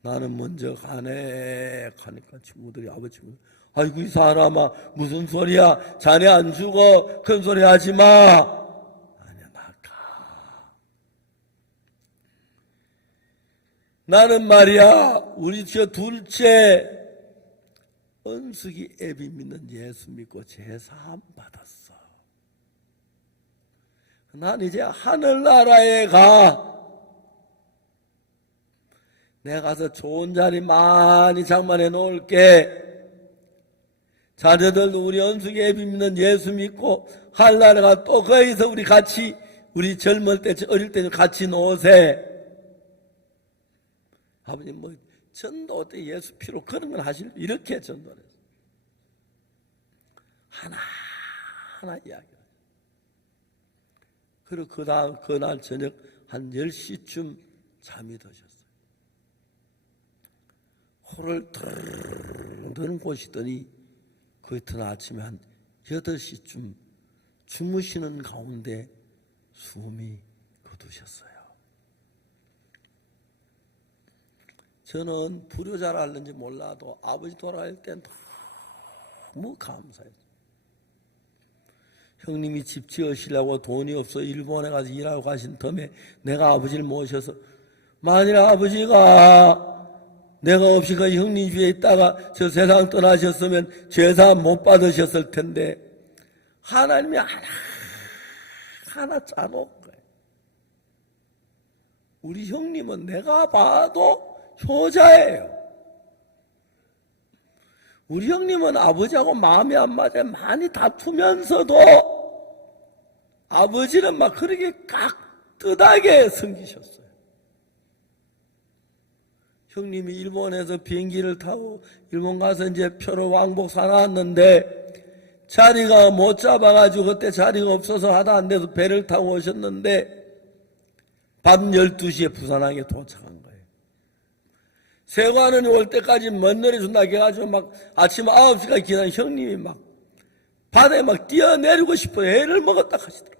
나는 먼저 가네 하니까 친구들이 아버지 아이고 이 사람아 무슨 소리야. 자네 안 죽어. 큰 소리 하지 마. 아니야 나 가. 나는 말이야 우리 저 둘째 은숙이 애비 믿는 예수 믿고 제사함 받았어. 난 이제 하늘나라에 가. 내가 가서 좋은 자리 많이 장만해 놓을게. 자녀들도 우리 은숙이 애비 믿는 예수 믿고 하늘나라에 가 또 거기서 우리 같이 우리 젊을 때 어릴 때 같이 노세. 아버님 뭐 전도 때 예수 피로 그런 건 하실 이렇게 전도를 했어요. 하나하나 이야기. 그리고 그날 저녁 한 10시쯤 잠이 드셨어요. 호를 드는 곳이더니 그 이튿날 아침에 한 8시쯤 주무시는 가운데 숨이 거두셨어요. 저는 불효자를 알는지 몰라도 아버지 돌아갈 땐 너무 감사했어요. 형님이 집 지으시려고 돈이 없어 일본에 가서 일하고 가신 텀에 내가 아버지를 모셔서 만일 아버지가 내가 없이 그 형님 집에 있다가 저 세상 떠나셨으면 죄사 못 받으셨을 텐데 하나님이 하나 짜놓은 거예요. 우리 형님은 내가 봐도 효자예요. 우리 형님은 아버지하고 마음이 안 맞아 많이 다투면서도 아버지는 막 그렇게 깍듯하게 섬기셨어요. 형님이 일본에서 비행기를 타고 일본 가서 이제 표로 왕복 사놨는데 자리가 못 잡아가지고 그때 자리가 없어서 하다 안 돼서 배를 타고 오셨는데 밤 12시에 부산항에 도착한 거예요. 세관원이 올 때까지 먼 노래 준다 해가지고 막 아침 9시까지 기다린 형님이 막 바다에 막 뛰어내리고 싶어 애를 먹었다 하시더라고요.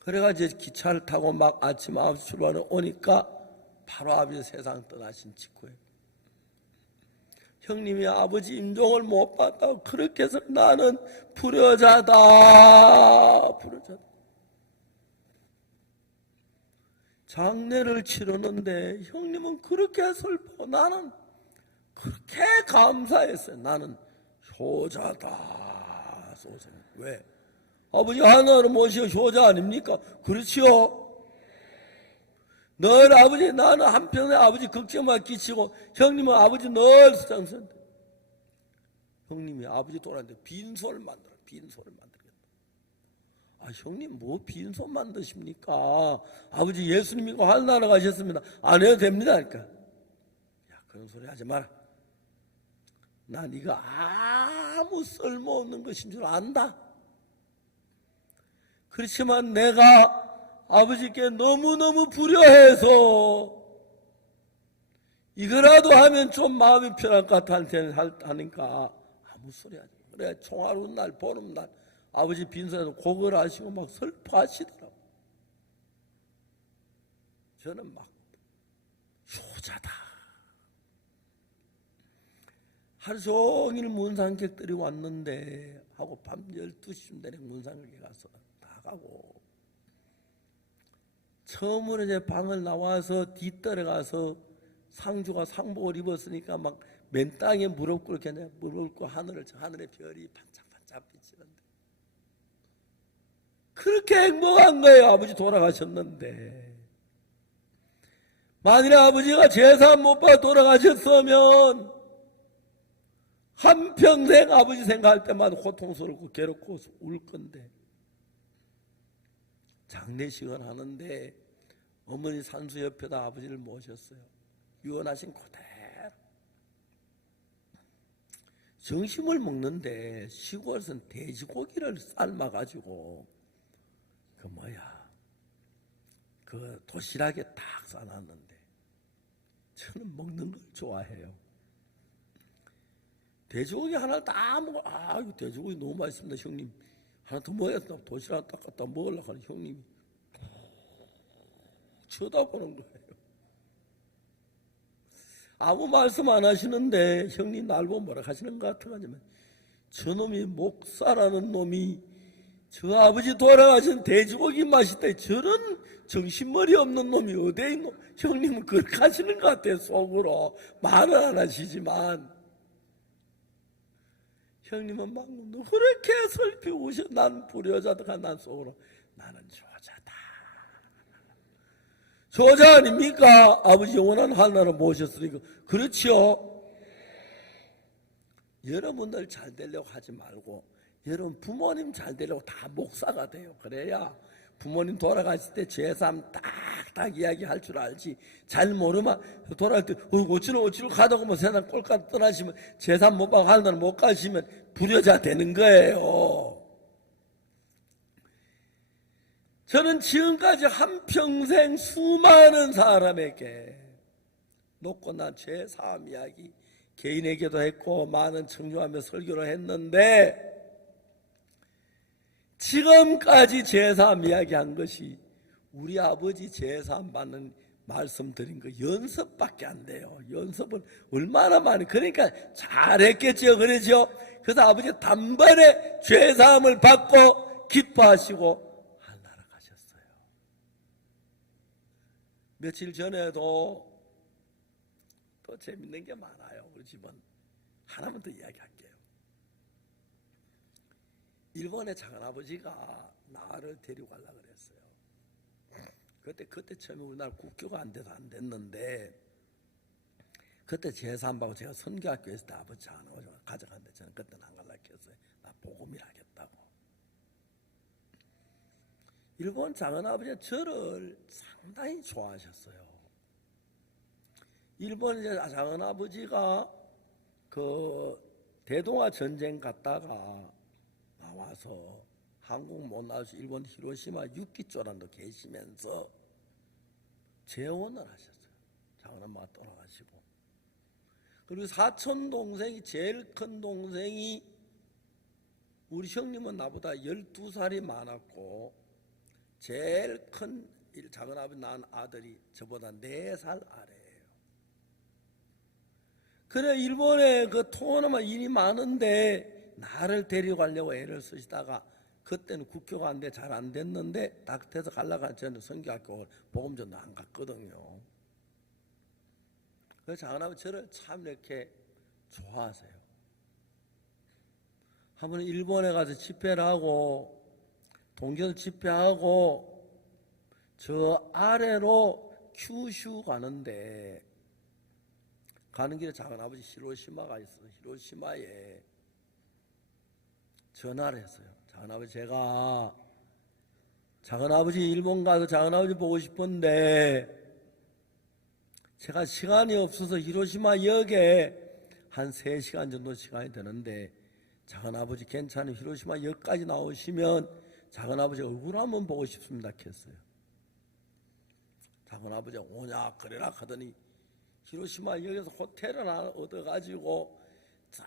그래가지고 기차를 타고 막 아침 9시 출발을 오니까 바로 아버지 세상 떠나신 직후에 형님이 아버지 임종을 못 봤다고 그렇게 해서 나는 불효자다. 장례를 치르는데 형님은 그렇게 슬퍼 나는 그렇게 감사했어요. 나는 효자다. 왜? 아버지 하나를 모시고 효자 아닙니까? 그렇지요. 늘 아버지 나는 한평생 아버지 걱정만 끼치고 형님은 아버지 늘 수장선데 형님이 아버지 돌아왔는데 빈소를 만들어 빈소를 만들겠다. 아 형님 뭐 빈소 만드십니까? 아버지 예수님이고 하늘나라 가셨습니다. 안 해도 됩니다. 그러니까 야 그런 소리 하지 마라. 나 네가 아무 쓸모없는 것인 줄 안다. 그렇지만 내가 아버지께 너무너무 불효해서 이거라도 하면 좀 마음이 편할 것 같아 하니까 아무 소리 하지 마. 그래 총알운 날 보름날 아버지 빈소에서 고걸 하시고 막 슬퍼하시더라고. 저는 막 효자다. 하루 종일 문상객들이 왔는데 하고 밤 12시쯤 되니 문상객에 가서 나가고 처음으로 이제 방을 나와서 뒤뜰에 가서 상주가 상복을 입었으니까 막 맨 땅에 무릎 꿇게 무릎 꿇고 하늘의 별이 반짝반짝 비치는데 그렇게 행복한 거예요. 아버지 돌아가셨는데 만일에 아버지가 제사 못 받아 돌아가셨으면 한평생 아버지 생각할 때마다 고통스럽고 괴롭고 울 건데 장례식을 하는데 어머니 산수 옆에다 아버지를 모셨어요. 유언하신 그대로 점심을 먹는데 시골에서는 돼지고기를 삶아가지고 그 도시락에 딱 싸놨는데 저는 먹는 걸 좋아해요. 돼지고기 하나를 다 먹어. 아 이거 돼지고기 너무 맛있습니다 형님. 하나 더 먹었다. 도시락 딱 갖다 먹으려고 하는 형님이 쳐다보는 거예요. 아무 말씀 안 하시는데 형님 날 보고 뭐라 하시는 것 같아가지고 저놈이 목사라는 놈이 저 아버지 돌아가신 돼지고기 맛있다. 저런 정신머리 없는 놈이 어디에 있노? 형님은 그렇게 하시는 것 같아요. 속으로 말은 안 하시지만 형님은 막 그렇게 슬피 우셔. 난 불효자다가 난 속으로 나는 효자다. 효자 아닙니까? 아버지 영원한 하늘나라 모셨으니까. 그렇지요. 여러분들 잘 되려고 하지 말고 여러분 부모님 잘 되려고 다 목사가 돼요. 그래야 부모님 돌아가실 때 제삼 딱딱 이야기할 줄 알지. 잘 모르면 돌아갈 때 어찌로 가다고 뭐 세상 꼴까지 떠나시면 제삼 못 받고 하늘나라 못 가시면 불효자 되는 거예요. 저는 지금까지 한평생 수많은 사람에게 놓고 난 죄사함 이야기 개인에게도 했고 많은 청중하며 설교를 했는데 지금까지 제사함 이야기한 것이 우리 아버지 제사함 받는 말씀드린 거 연습밖에 안 돼요. 연습은 얼마나 많이 그러니까 잘했겠죠. 그러죠. 그래서 아버지 단번에 죄사함을 받고 기뻐하시고 하늘나라 가셨어요. 며칠 전에도 또 재밌는 게 많아요. 우리 집은 하나만 더 이야기할게요. 일본의 작은아버지가 나를 데리고 가려고 그랬어요. 그때 처음에 우리나라 국교가 안 돼서 안 됐는데, 그때 제3하고 제가 선교학교에서 때 아버지 작은아버지가 가져갔는데 저는 그때는 안 가려고 했어요. 나 복음일 하겠다고. 일본 작은아버지가 저를 상당히 좋아하셨어요. 일본 작은아버지가 그 대동아 전쟁 갔다가 나와서 한국 못 나와서 일본 히로시마 육기조란도 계시면서 재혼을 하셨어요. 작은엄마가 돌아가시고. 그리고 사촌 동생이, 제일 큰 동생이, 우리 형님은 나보다 12살이 많았고 제일 큰 작은아버지 낳은 아들이 저보다 4살 아래예요. 그래 일본에 그 통원어만 일이 많은데 나를 데려가려고 애를 쓰시다가 그때는 국교가 안 돼 잘 안 됐는데 딱 돼서 가려고 저는 성교학교 복음전도 안 갔거든요. 그래서 작은아버지 저를 참 이렇게 좋아하세요. 한번 일본에 가서 집회를 하고 동결 집회하고 저 아래로 큐슈 가는데 가는 길에 작은아버지 히로시마가 있어서 히로시마에 전화를 했어요. 작은아버지 제가 작은아버지 일본 가서 작은아버지 보고 싶은데 제가 시간이 없어서 히로시마 역에 한 3시간 정도 시간이 되는데 작은아버지 괜찮은 히로시마 역까지 나오시면 작은아버지 얼굴 한번 보고 싶습니다 했어요. 작은아버지가 오냐 그래라 하더니 히로시마 역에서 호텔을 하나 얻어가지고 쫙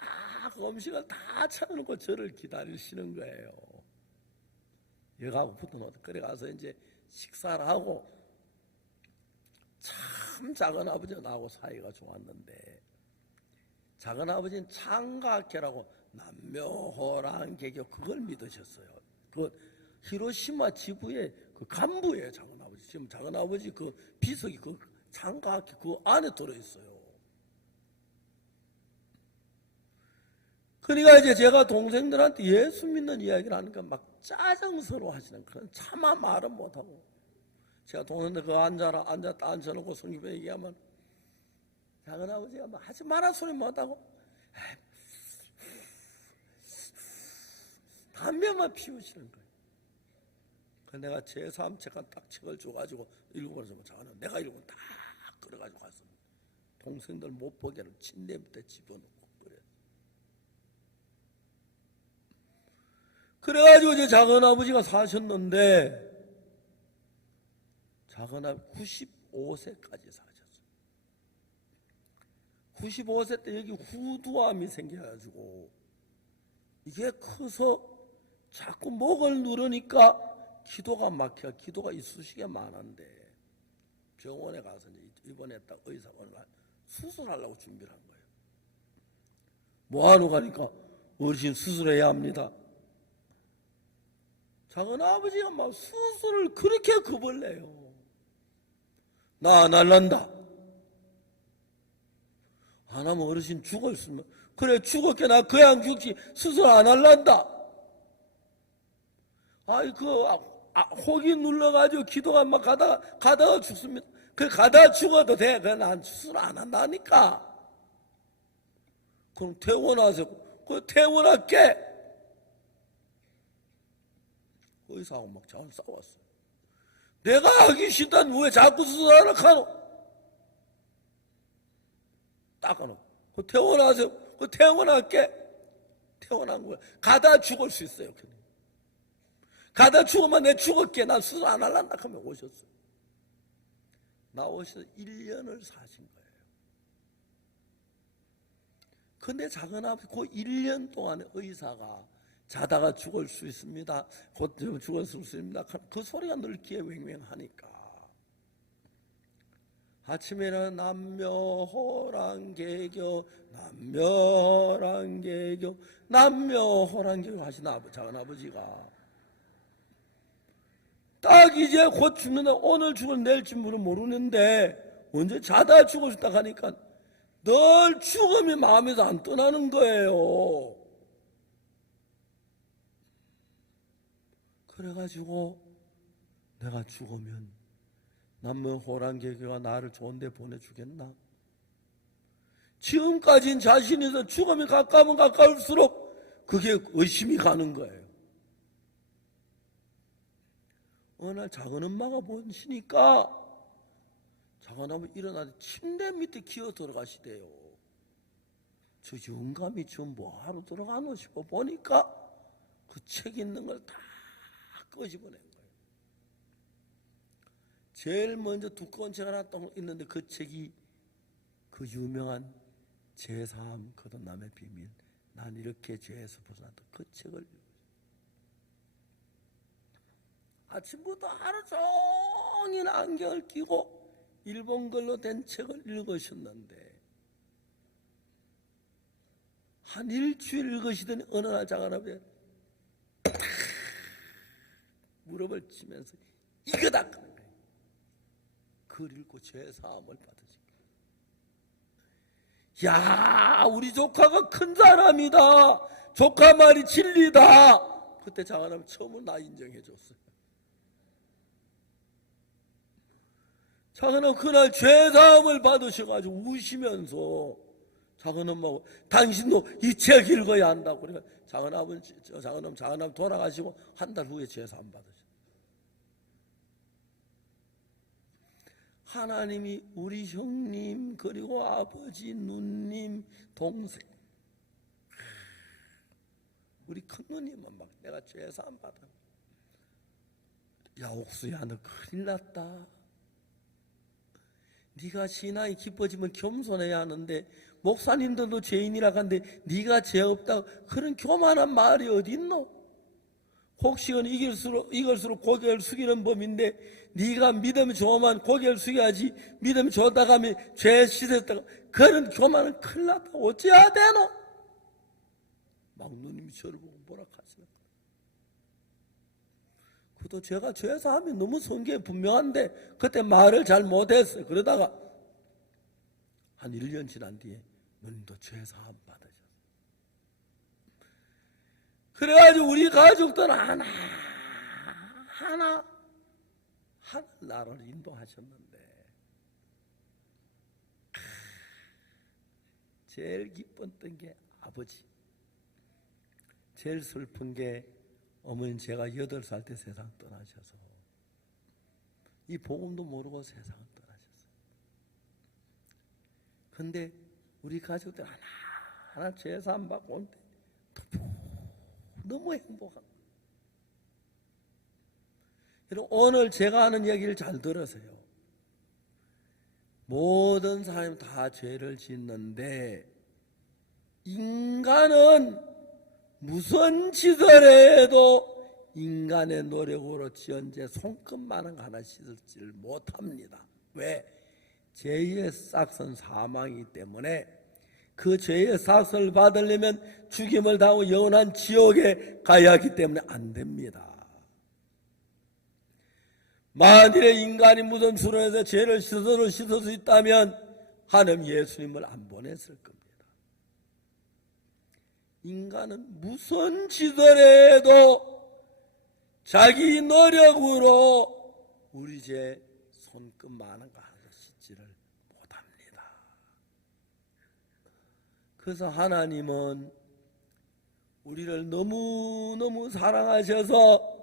음식을 다 차려놓고 저를 기다리시는 거예요. 역하고 붙어놓고 그래 가서 이제 식사를 하고 참 작은아버지가 나하고 사이가 좋았는데 작은아버지는 창가케라고 남묘호랑 개교 그걸 믿으셨어요. 그 히로시마 지부의 그 간부예요. 작은아버지 지금 작은아버지 그 비석이 그 창가케 그 안에 들어있어요. 그러니까 이제 제가 동생들한테 예수 믿는 이야기를 하니까 막 짜증스러워 하시는 그런 차마 말은 못하고 제가 동생들 그거 앉아놓고 성경에 얘기하면 작은아버지가 막 하지 마라 소리 못하고 담배만 피우시는 거예요. 그 내가 제3책한 딱 책을 줘가지고 읽어보면서 작은 내가 읽으면 다 끌어가지고 갔습니다. 동생들 못 보게를 침대 밑에 집어넣고 그래. 그래가지고 이제 작은아버지가 사셨는데 작은아버지 95세까지 사셨어요. 95세 때 여기 후두암이 생겨가지고 이게 커서 자꾸 목을 누르니까 기도가 막혀. 기도가 이쑤시개 많은데 병원에 가서 이제 입원했다 의사가 오늘 수술하려고 준비를 한 거예요. 뭐하러 가니까 어르신 수술해야 합니다. 작은아버지가 막 수술을 그렇게 겁을 내요. 나 안 할란다. 안 하면 어르신 죽었으면 그래 죽었게 나 그냥 죽지 수술 안 할란다. 아이 혹이 눌러가지고 기도가 막 가다가 죽습니다. 그 가다가 죽어도 돼. 난 수술 안 한다니까. 그럼 퇴원하세요. 그 퇴원할게. 의사하고 막 잘 싸웠어요. 내가 하기 싫다는 왜 자꾸 수술하라 카노? 닦아놓고. 그 퇴원하세요. 그 퇴원할게. 퇴원한 거야. 가다 죽을 수 있어요. 가다 죽으면 내 죽을게. 난 수술 안 할란다 하면 오셨어요. 나오셔서 1년을 사신 거예요. 근데 작은아버지 그 1년 동안에 의사가 자다가 죽을 수 있습니다. 곧 죽을 수 있습니다. 그 소리가 늘 귀에 왱왱하니까 아침에는 남묘호랑개교 남묘호랑개교 남묘호랑개교 하시나 작은아버지가 딱 이제 곧 죽는다. 오늘 죽을 내일지 모르는데 언제 자다 죽을 수 있다 하니까 늘 죽음이 마음에서 안 떠나는 거예요. 그래가지고 내가 죽으면 남문 호랑개교가 나를 좋은 데 보내주겠나? 지금까지는 자신에서 죽음이 가까우면 가까울수록 그게 의심이 가는 거예요. 어느 날 작은 엄마가 보시니까 작은 엄마 일어나서 침대 밑에 기어 들어가시대요. 저 영감이 지금 뭐하러 들어가노 싶어 보니까 그 책 있는 걸 다 끄집어낸 거예요. 제일 먼저 두꺼운 책 하나 딱 있는데 그 책이 그 유명한 제3 거듭남의 비밀, 난 이렇게 죄에서 벗어났다, 그 책을 아침부터 하루 종일 안경을 끼고 일본글로 된 책을 읽으셨는데 한 일주일 읽으시더니 어느 날 장하나베 무릎을 치면서 이거다 하는 거예요. 그걸 읽고 죄사함을 받으신 거예요. 야, 우리 조카가 큰 사람이다, 조카 말이 진리다. 그때 장하나베 처음으로 나 인정해 줬어요. 작은 엄마 그날 죄사함을 받으셔가지고 우시면서 작은 엄마하고 당신도 이 책 읽어야 한다고. 그러니까 작은 엄마 돌아가시고 한 달 후에 죄사함 받으셨어요. 하나님이 우리 형님 그리고 아버지, 누님, 동생, 우리 큰 누님은 막 내가 죄사함 받아. 야, 옥수야, 너 큰일 났다. 네가 신앙이 깊어지면 겸손해야 하는데 목사님들도 죄인이라 하는데 네가 죄 없다, 그런 교만한 말이 어디 있노? 혹시는 이길수록 고개를 숙이는 법인데 네가 믿음이 좋으면 고개를 숙여야지, 믿음이 좋다가 하면 죄 씻었다가, 그런 교만은 큰일 났다, 어찌해야 되노? 막 누님이 저를 보고 뭐라 하시나. 그것도 제가 죄사함이 너무 성경에 분명한데 그때 말을 잘 못했어요. 그러다가 한 1년 지난 뒤에 누님도 죄사함 받으셨어요. 그래가지고 우리 가족들 하나 나를 인도하셨는데 제일 기뻤던 게 아버지, 제일 슬픈 게 어머니는 제가 8살 때 세상 떠나셔서 이 복음도 모르고 세상을 떠나셨어요. 근데 우리 가족들 하나 죄사함 받고 올 때 너무 행복합니다. 여러분, 오늘 제가 하는 얘기를 잘 들으세요. 모든 사람이 다 죄를 짓는데 인간은 무슨 짓을 해도 인간의 노력으로 지은 죄 손끝만한 거 하나 씻지를 못합니다. 왜? 죄의 싹은 사망이기 때문에 그 죄의 삭을 받으려면 죽임을 당하고 영원한 지옥에 가야 하기 때문에 안 됩니다. 만일에 인간이 무슨 수로 해서 죄를 스스로 씻을 수 있다면 하나님 예수님을 안 보냈을 겁니다. 인간은 무슨 짓을 해도 자기 노력으로 우리 죄 손끝만한 거 하나도 씻지를 못합니다. 그래서 하나님은 우리를 너무너무 사랑하셔서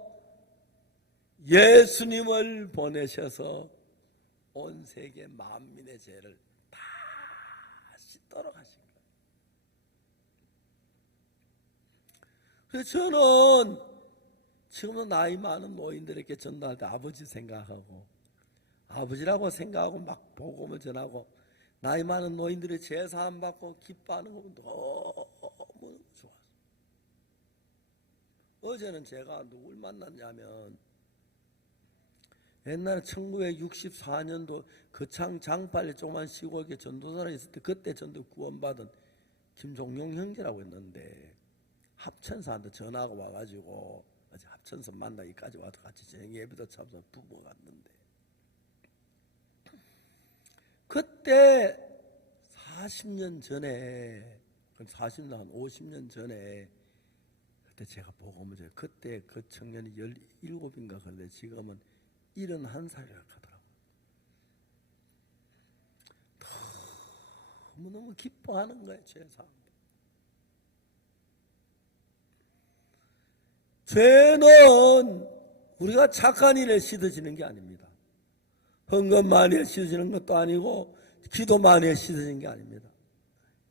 예수님을 보내셔서 온 세계 만민의 죄를 다 씻도록 하신 거예요. 그래서 저는 지금도 나이 많은 노인들에게 전도할 때 아버지 생각하고 아버지라고 생각하고 막 복음을 전하고 나이 많은 노인들의 제사함 받고 기뻐하는 거 너무 좋았어요. 어제는 제가 누굴 만났냐면 옛날에 1964년도 거창 장팔에 조그만 시골에 전도사로 있을 때 그때 전도 구원받은 김종용 형제라고 했는데 합천사한테 전화가 와가지고 합천사 만나기까지 와서 같이 저녁 예배도 참석 부부가 갔는데 그때 40년 전에 40년 한 50년 전에 그때 제가 복음을 줘요. 그때 그 청년이 17인가 그런데 지금은 71살이라고 하더라고요. 너무너무 기뻐하는 거예요. 죄사함. 죄는 우리가 착한 일에 씻어지는 게 아닙니다. 헌금 많이 해 씻어지는 것도 아니고 기도 많이 해 씻어지는 게 아닙니다.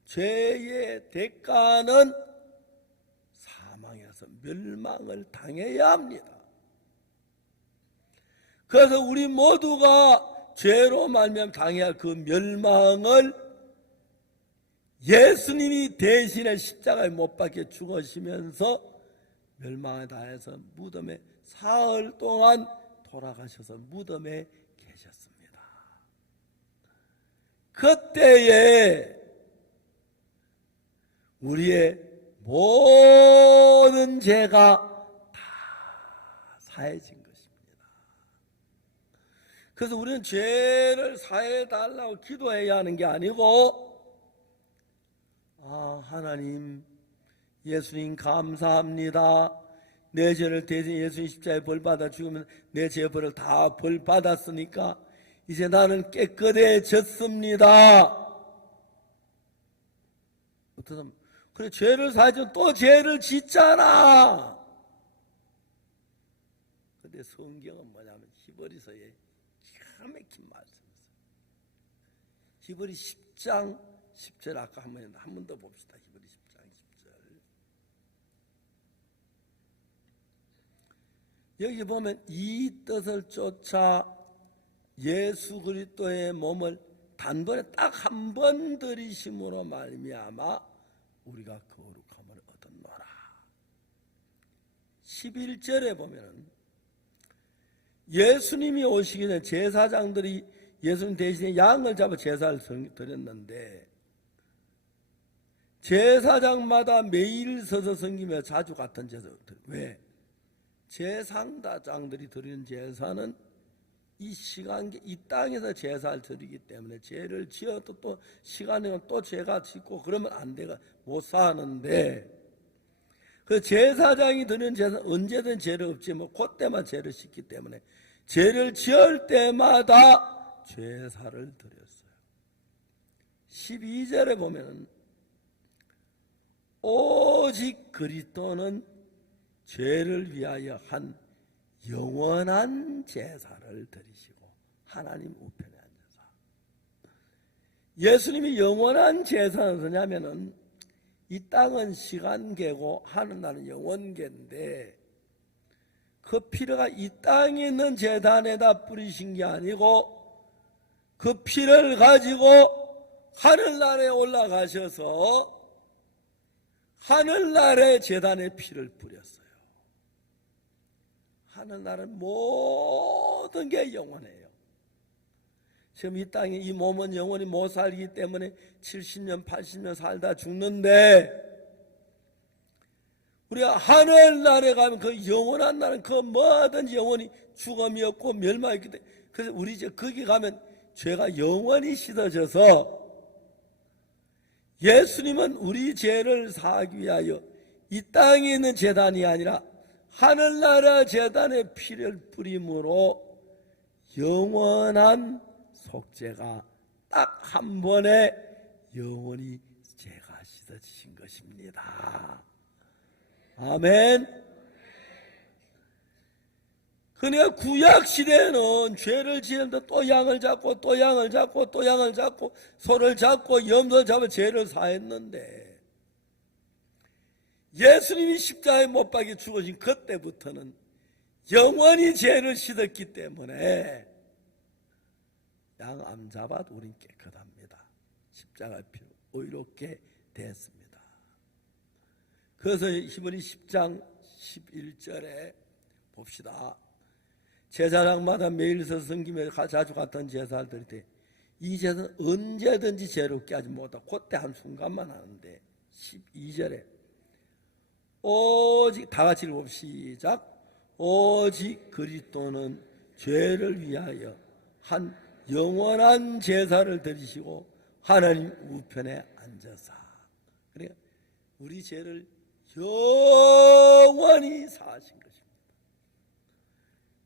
죄의 대가는 사망에서 멸망을 당해야 합니다. 그래서 우리 모두가 죄로 말미암아 당해야 할 그 멸망을 예수님이 대신에 십자가에 못 박혀 죽으시면서 멸망에 다해서 무덤에 사흘 동안 돌아가셔서 무덤에 계셨습니다. 그때에 우리의 모든 죄가 다 사해진 것입니다. 그래서 우리는 죄를 사해달라고 기도해야 하는 게 아니고, 하나님, 예수님 감사합니다. 내 죄를 대신 예수님 십자가에 벌 받아 죽으면 내 죄 벌을 다 벌 받았으니까 이제 나는 깨끗해졌습니다. 어떤 사람 그래 죄를 사죠. 또 죄를 짓잖아. 근데 성경은 뭐냐면 히브리서에 기가 막힌 말씀이었어요. 히브리 10장 10절 아까 한 번 더 봅시다. 히브리 10장 10절. 여기 보면 이 뜻을 쫓아 예수 그리스도의 몸을 단번에 딱 한 번 들이심으로 말미암아 우리가 거룩함을 얻었노라. 11절에 보면 예수님이 오시기 전에 제사장들이 예수님 대신에 양을 잡아 제사를 드렸는데 제사장마다 매일 서서 섬기며 자주 같은 제사를 드려요. 왜? 제사장들이 드리는 제사는 이 시간계 이 땅에서 제사를 드리기 때문에 죄를 지어도 또 시간이면 또 죄가 짓고 그러면 안 돼가 못 사는데 그 제사장이 드리는 제사 언제든 죄를 없지 뭐 그때만 죄를 씻기 때문에 죄를 지을 때마다 제사를 드렸어요. 12절에 보면은 오직 그리스도는 죄를 위하여 한 영원한 제사를 드리시고 하나님 우편에 앉아서 예수님이 영원한 제사는 뭐냐면은 이 땅은 시간계고 하늘나라는 영원계인데 그 피가 이 땅에 있는 제단에다 뿌리신 게 아니고 그 피를 가지고 하늘나라에 올라가셔서 하늘나라의 제단에 피를 뿌렸어요. 하늘나라는 모든 게 영원해요. 지금 이 땅에 이 몸은 영원히 못 살기 때문에 70년 80년 살다 죽는데 우리가 하늘나라에 가면 그 영원한 나라는 그 뭐든지 영원히 죽음이 없고 멸망이 있기 때문에 그래서 우리 이제 거기 가면 죄가 영원히 씻어져서 예수님은 우리 죄를 사하기 위하여 이 땅에 있는 제단이 아니라 하늘나라 제단에 피를 뿌림으로 영원한 속죄가 딱 한 번에 영원히 죄가 씻어지신 것입니다. 아멘. 그러니까 구약시대에는 죄를 지는데 또 양을 잡고 또 양을 잡고 또 양을 잡고 소를 잡고 염소를 잡아 죄를 사했는데 예수님이 십자가에 못 박혀 죽으신 그때부터는 영원히 죄를 씻었기 때문에 양 안 잡아도 우린 깨끗합니다. 십자가의 피로 의롭게 됐습니다. 그래서 히브리 10장 11절에 봅시다. 제사장마다 매일 서서 섬기며 자주 같은 제사를 드릴 때 이 제사는 언제든지 죄롭게 하지 못하고 그때 한 순간만 하는데 12절에 오직 다 같이 읽어봅시다. 오직 그리스도는 죄를 위하여 한 영원한 제사를 드리시고 하나님 우편에 앉아서 그러니까 우리 죄를 영원히 사신 것입니다.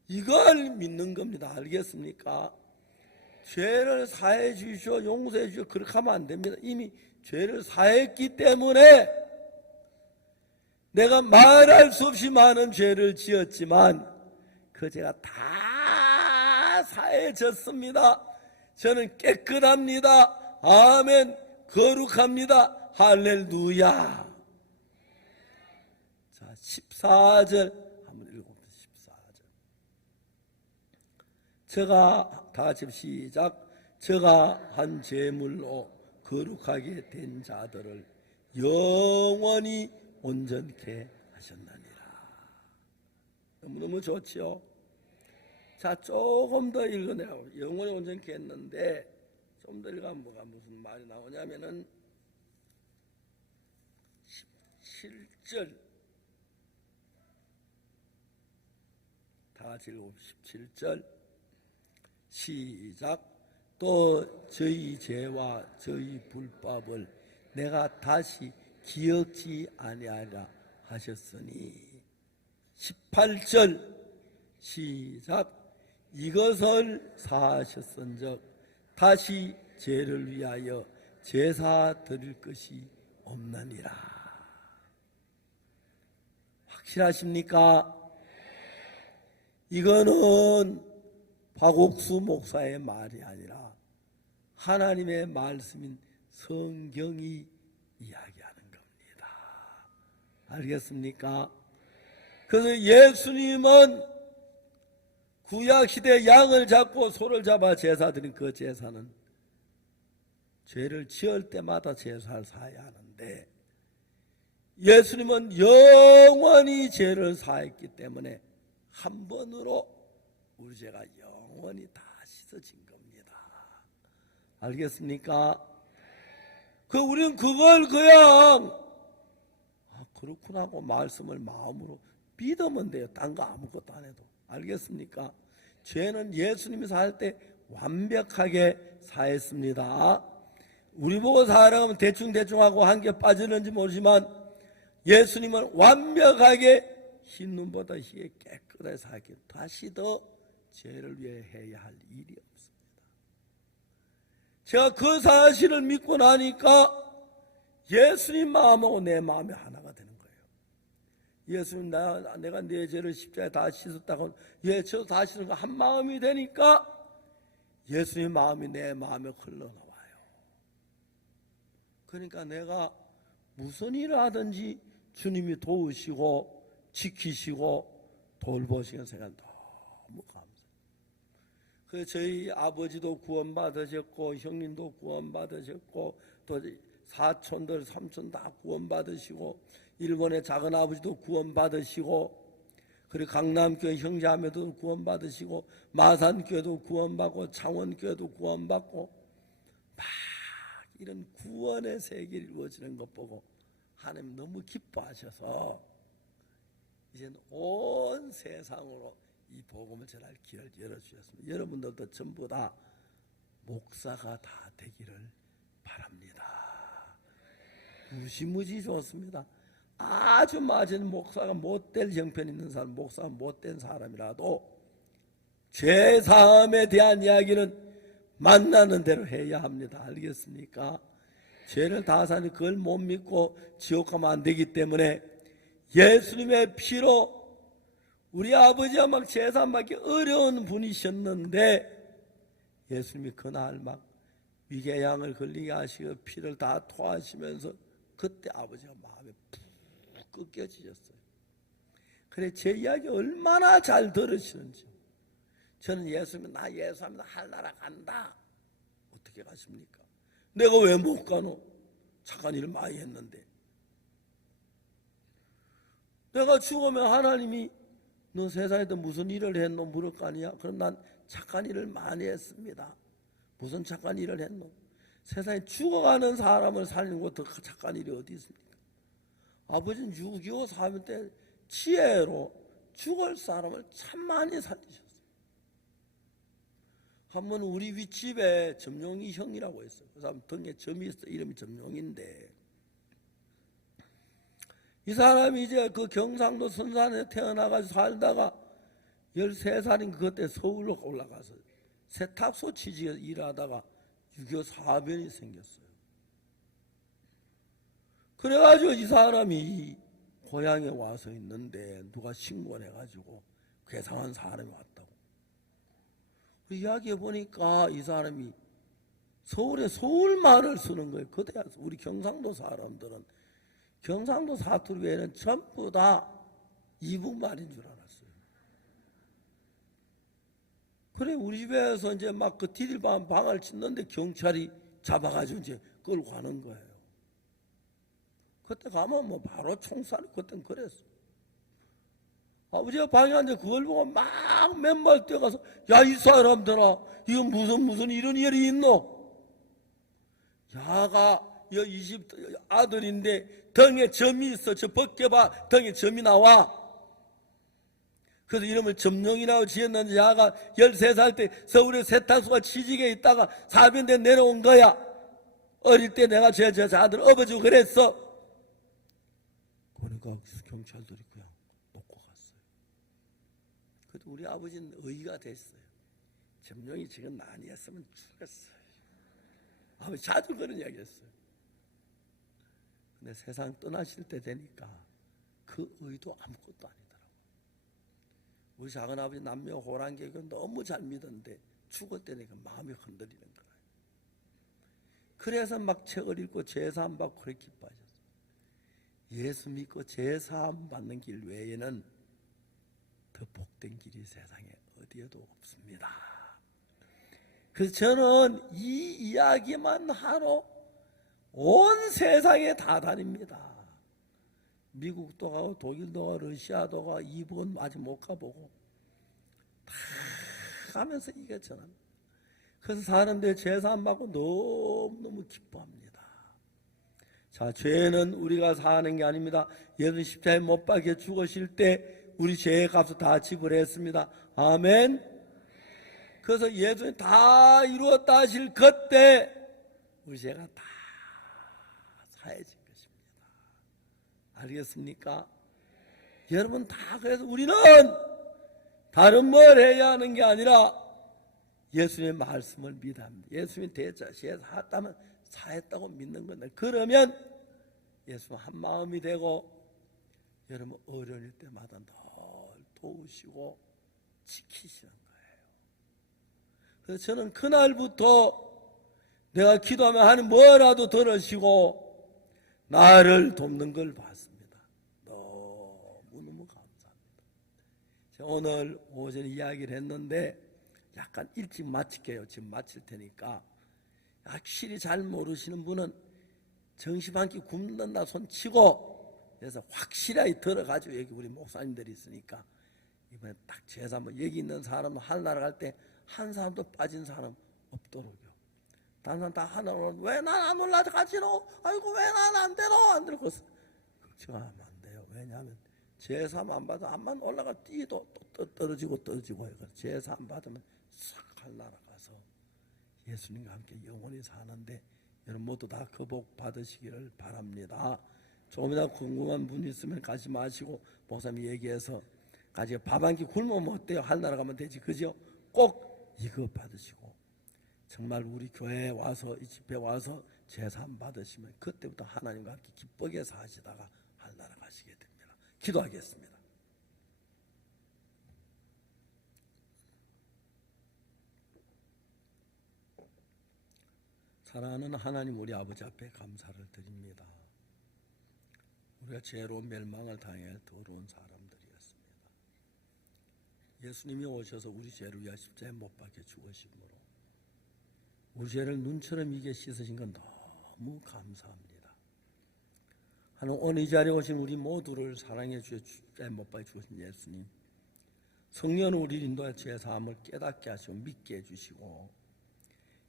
이걸 믿는 겁니다. 알겠습니까? 죄를 사해 주시오, 용서해 주시오, 그렇게 하면 안 됩니다. 이미 죄를 사했기 때문에 내가 말할 수 없이 많은 죄를 지었지만 그 죄가 다 사해졌습니다. 저는 깨끗합니다. 아멘. 거룩합니다. 할렐루야. 자, 14절 한번 읽어봅시다. 14절. 저가 다 같이 시작. 저가 한 제물로 거룩하게 된 자들을 영원히 온전케 하셨나니라. 너무너무 좋지요. 자, 조금 더 읽어내요. 영원히 온전케 했는데 좀 더 읽으면 뭐가 무슨 말이 나오냐면은 17절 다 같이 읽어 17절 시작. 또 저희 죄와 저희 불법을 내가 다시 기억지 아니하라 하셨으니 18절 시작. 이것을 사하셨은즉 다시 죄를 위하여 제사 드릴 것이 없나니라. 확실하십니까? 이거는 박옥수 목사의 말이 아니라 하나님의 말씀인 성경이 이야기하는 겁니다. 알겠습니까? 그래서 예수님은 구약시대 양을 잡고 소를 잡아 제사 드린 그 제사는 죄를 지을 때마다 제사를 사야 하는데 예수님은 영원히 죄를 사했기 때문에 한 번으로 우리 죄가 영원히 다 씻어진 겁니다. 알겠습니까? 우리는 그걸 그냥 그렇구나 하고 말씀을 마음으로 믿으면 돼요. 딴 거 아무것도 안 해도. 알겠습니까? 죄는 예수님이 살 때 완벽하게 사했습니다. 우리 보고 살아가면 대충대충 하고 한 개 빠지는지 모르지만 예수님은 완벽하게 흰 눈보다 희게 깨끗하게 사했기 다시 더 죄를 위해 해야 할 일이 없습니다. 제가 그 사실을 믿고 나니까 예수님 마음하고 내 마음이 하나가 되는 거예요. 예수님 내가 내 죄를 십자가에 다 씻었다고 저도 다 씻은 거 한 마음이 되니까 예수님 마음이 내 마음에 흘러나와요. 그러니까 내가 무슨 일을 하든지 주님이 도우시고 지키시고 돌보시는 생각 너무 감사해요. 그래서 저희 아버지도 구원받으셨고 형님도 구원받으셨고 또 사촌들 삼촌 다 구원받으시고 일본의 작은 아버지도 구원받으시고 그리고 강남교회 형제자매도 구원받으시고 마산교회도 구원받고 창원교회도 구원받고 막 이런 구원의 세계를 이루어지는 것 보고 하나님 너무 기뻐하셔서 이제는 온 세상으로 이 복음을 전할 길을 열어주셨습니다. 여러분들도 전부 다 목사가 다 되기를 바랍니다. 무시무시 좋습니다. 아주 맞은 목사가 못될 형편 있는 사람, 목사가 못된 사람이라도 죄사함에 대한 이야기는 만나는 대로 해야 합니다. 알겠습니까? 죄를 다 사니 그걸 못 믿고 지옥 가면 안 되기 때문에 예수님의 피로 우리 아버지가 막 제사 받기 어려운 분이셨는데 예수님이 그날 막 위궤양을 걸리게 하시고 피를 다 토하시면서 그때 아버지가 마음에 푹 꺾여지셨어요. 그래 제 이야기 얼마나 잘 들으시는지. 저는 예수님 나 예수하면 하늘나라 간다. 어떻게 가십니까? 내가 왜 못 가노? 착한 일을 많이 했는데. 내가 죽으면 하나님이 너 세상에서 무슨 일을 했노? 물을 거 아니야? 그럼 난 착한 일을 많이 했습니다. 무슨 착한 일을 했노? 세상에 죽어가는 사람을 살리는 것도 착한 일이 어디 있습니까? 아버지는 6.25 사면 때 지혜로 죽을 사람을 참 많이 살리셨어요. 한번 우리 윗집에 점용이 형이라고 했어요. 그 사람 등에 점이 있어. 이름이 점용인데 이 사람이 이제 그 경상도 선산에 태어나가지고 살다가 13살인 그때 서울로 올라가서 세탁소 취직해서 일하다가 6.25 사변이 생겼어요. 그래가지고 이 사람이 고향에 와서 있는데 누가 신고를 해가지고 괴상한 사람이 왔다고. 이야기해 보니까 이 사람이 서울에 서울말을 쓰는 거예요. 그때야 우리 경상도 사람들은 경상도 사투리 외에는 전부 다 이북말인 줄 알았어요. 그래 우리 집에서 이제 막 그 디딜밤 방을 짓는데 경찰이 잡아가지고 이제 끌고 가는 거예요. 그때 가면 뭐 바로 총살이 그땐 그랬어. 아버지가 방에 앉아 그걸 보고 막 맨발 뛰어가서 야 이 사람들아 이거 무슨 이런 일이 있노? 야가 여 20 아들인데 등에 점이 있어. 저 벗겨봐. 등에 점이 나와. 그래서 이름을 점룡이라고 지었는데 야가 13살 때 서울에 세탁소가 취직해 있다가 사변대 내려온 거야. 어릴 때 내가 저 아들 업어주고 그랬어. 그러니까 경찰들이 그냥 놓고 갔어요. 그래도 우리 아버지는 의의가 됐어요. 점룡이 지금 아니었으면 죽었어요. 아버지 자주 그런 이야기 했어요. 근데 세상 떠나실 때 되니까 그 의도 아무것도 아니더라고요. 우리 작은아버지 남녀 호랑개교 너무 잘 믿었는데 죽을 때니까 마음이 흔들리는 거예요. 그래서 막 책을 읽고 제사함 받고 그렇게 기뻐하셨어요. 예수 믿고 제사함 받는 길 외에는 더 복된 길이 세상에 어디에도 없습니다. 그래서 저는 이 이야기만 하러 온 세상에 다 다닙니다. 미국도 가고 독일도 가고 러시아도 가고 이북은 아직 못 가보고 다 가면서 이것저것. 그래서 사람들이 제사 안 받고 너무너무 기뻐합니다. 자, 죄는 우리가 사는 게 아닙니다. 예수님 십자가에 못 박혀 죽으실 때 우리 죄의 값을 다 지불했습니다. 아멘. 그래서 예수님 다 이루었다 하실 그때 우리 죄가 다 사해진 것입니다. 알겠습니까? 여러분 다 그래서 우리는 다른 뭘 해야 하는 게 아니라 예수님의 말씀을 믿어야 합니다. 예수님이 대자 사했다면 사했다고 믿는 건데 그러면 예수 한 마음이 되고 여러분 어려울 때마다 늘 도우시고 지키시는 거예요. 그래서 저는 그날부터 내가 기도하면 하나님 뭐라도 들으시고 나를 돕는 걸 봤습니다. 너무너무 감사합니다. 제가 오늘 오전에 이야기를 했는데 약간 일찍 마칠게요. 지금 마칠 테니까 확실히 잘 모르시는 분은 정시 한 끼 굶는다 손 치고 그래서 확실하게 들어가지고 여기 우리 목사님들이 있으니까 이번에 딱 제사 한번 여기 있는 사람 하늘나라 갈 때 한 사람도 빠진 사람 없도록요. 다른 사람 다 하나로 왜 난 안 올라가지노? 아이고 왜 난 안 되노? 안 되고 걱정하면 안 돼요. 왜냐하면 제사 안 받아 안만 올라가 뛰도 또 떨어지고 해요. 제사 안 받으면 싹 하늘나라 가서 예수님과 함께 영원히 사는데 여러분 모두 다 그 복 받으시기를 바랍니다. 조금이라도 궁금한 분 있으면 가지 마시고 목사님이 얘기해서 가지 밥 한 끼 굶으면 어때요? 하늘나라 가면 되지 그죠? 꼭 이거 받으시고 정말 우리 교회에 와서 이 집회 와서 제사함 받으시면 그때부터 하나님과 함께 기쁘게 사시다가 하늘나라 가시게 됩니다. 기도하겠습니다. 사랑하는 하나님 우리 아버지 앞에 감사를 드립니다. 우리가 죄로 멸망을 당할 더러운 사람들이었습니다. 예수님이 오셔서 우리 죄를 위하여 십자가에 못 박혀 죽으심으로 우리 죄를 눈처럼 이게 씻으신 건 너무 감사합니다. 하나님 오늘 이 자리에 오신 우리 모두를 사랑해 주셔 십자가에 못 박혀 죽으신 예수님 성령은 우리 인도할 죄 사함을 깨닫게 하시고 믿게 해주시고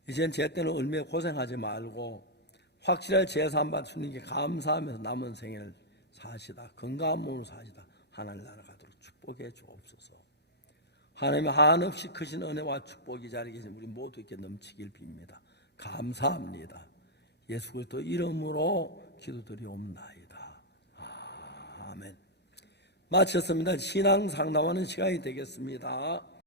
이젠 죄 때는 얼마나 고생하지 말고 확실하게 죄 사함 받을 수 있는 게 감사하면서 남은 생애를 사시다 건강한 몸으로 사시다 하나님 나라 가도록 축복해 주옵소서. 하나님의 한없이 크신 은혜와 축복이 자리에 계신 우리 모두에게 넘치길 빕니다. 감사합니다. 예수 그리스도 이름으로 기도드리옵나이다. 아멘. 마쳤습니다. 신앙 상담하는 시간이 되겠습니다.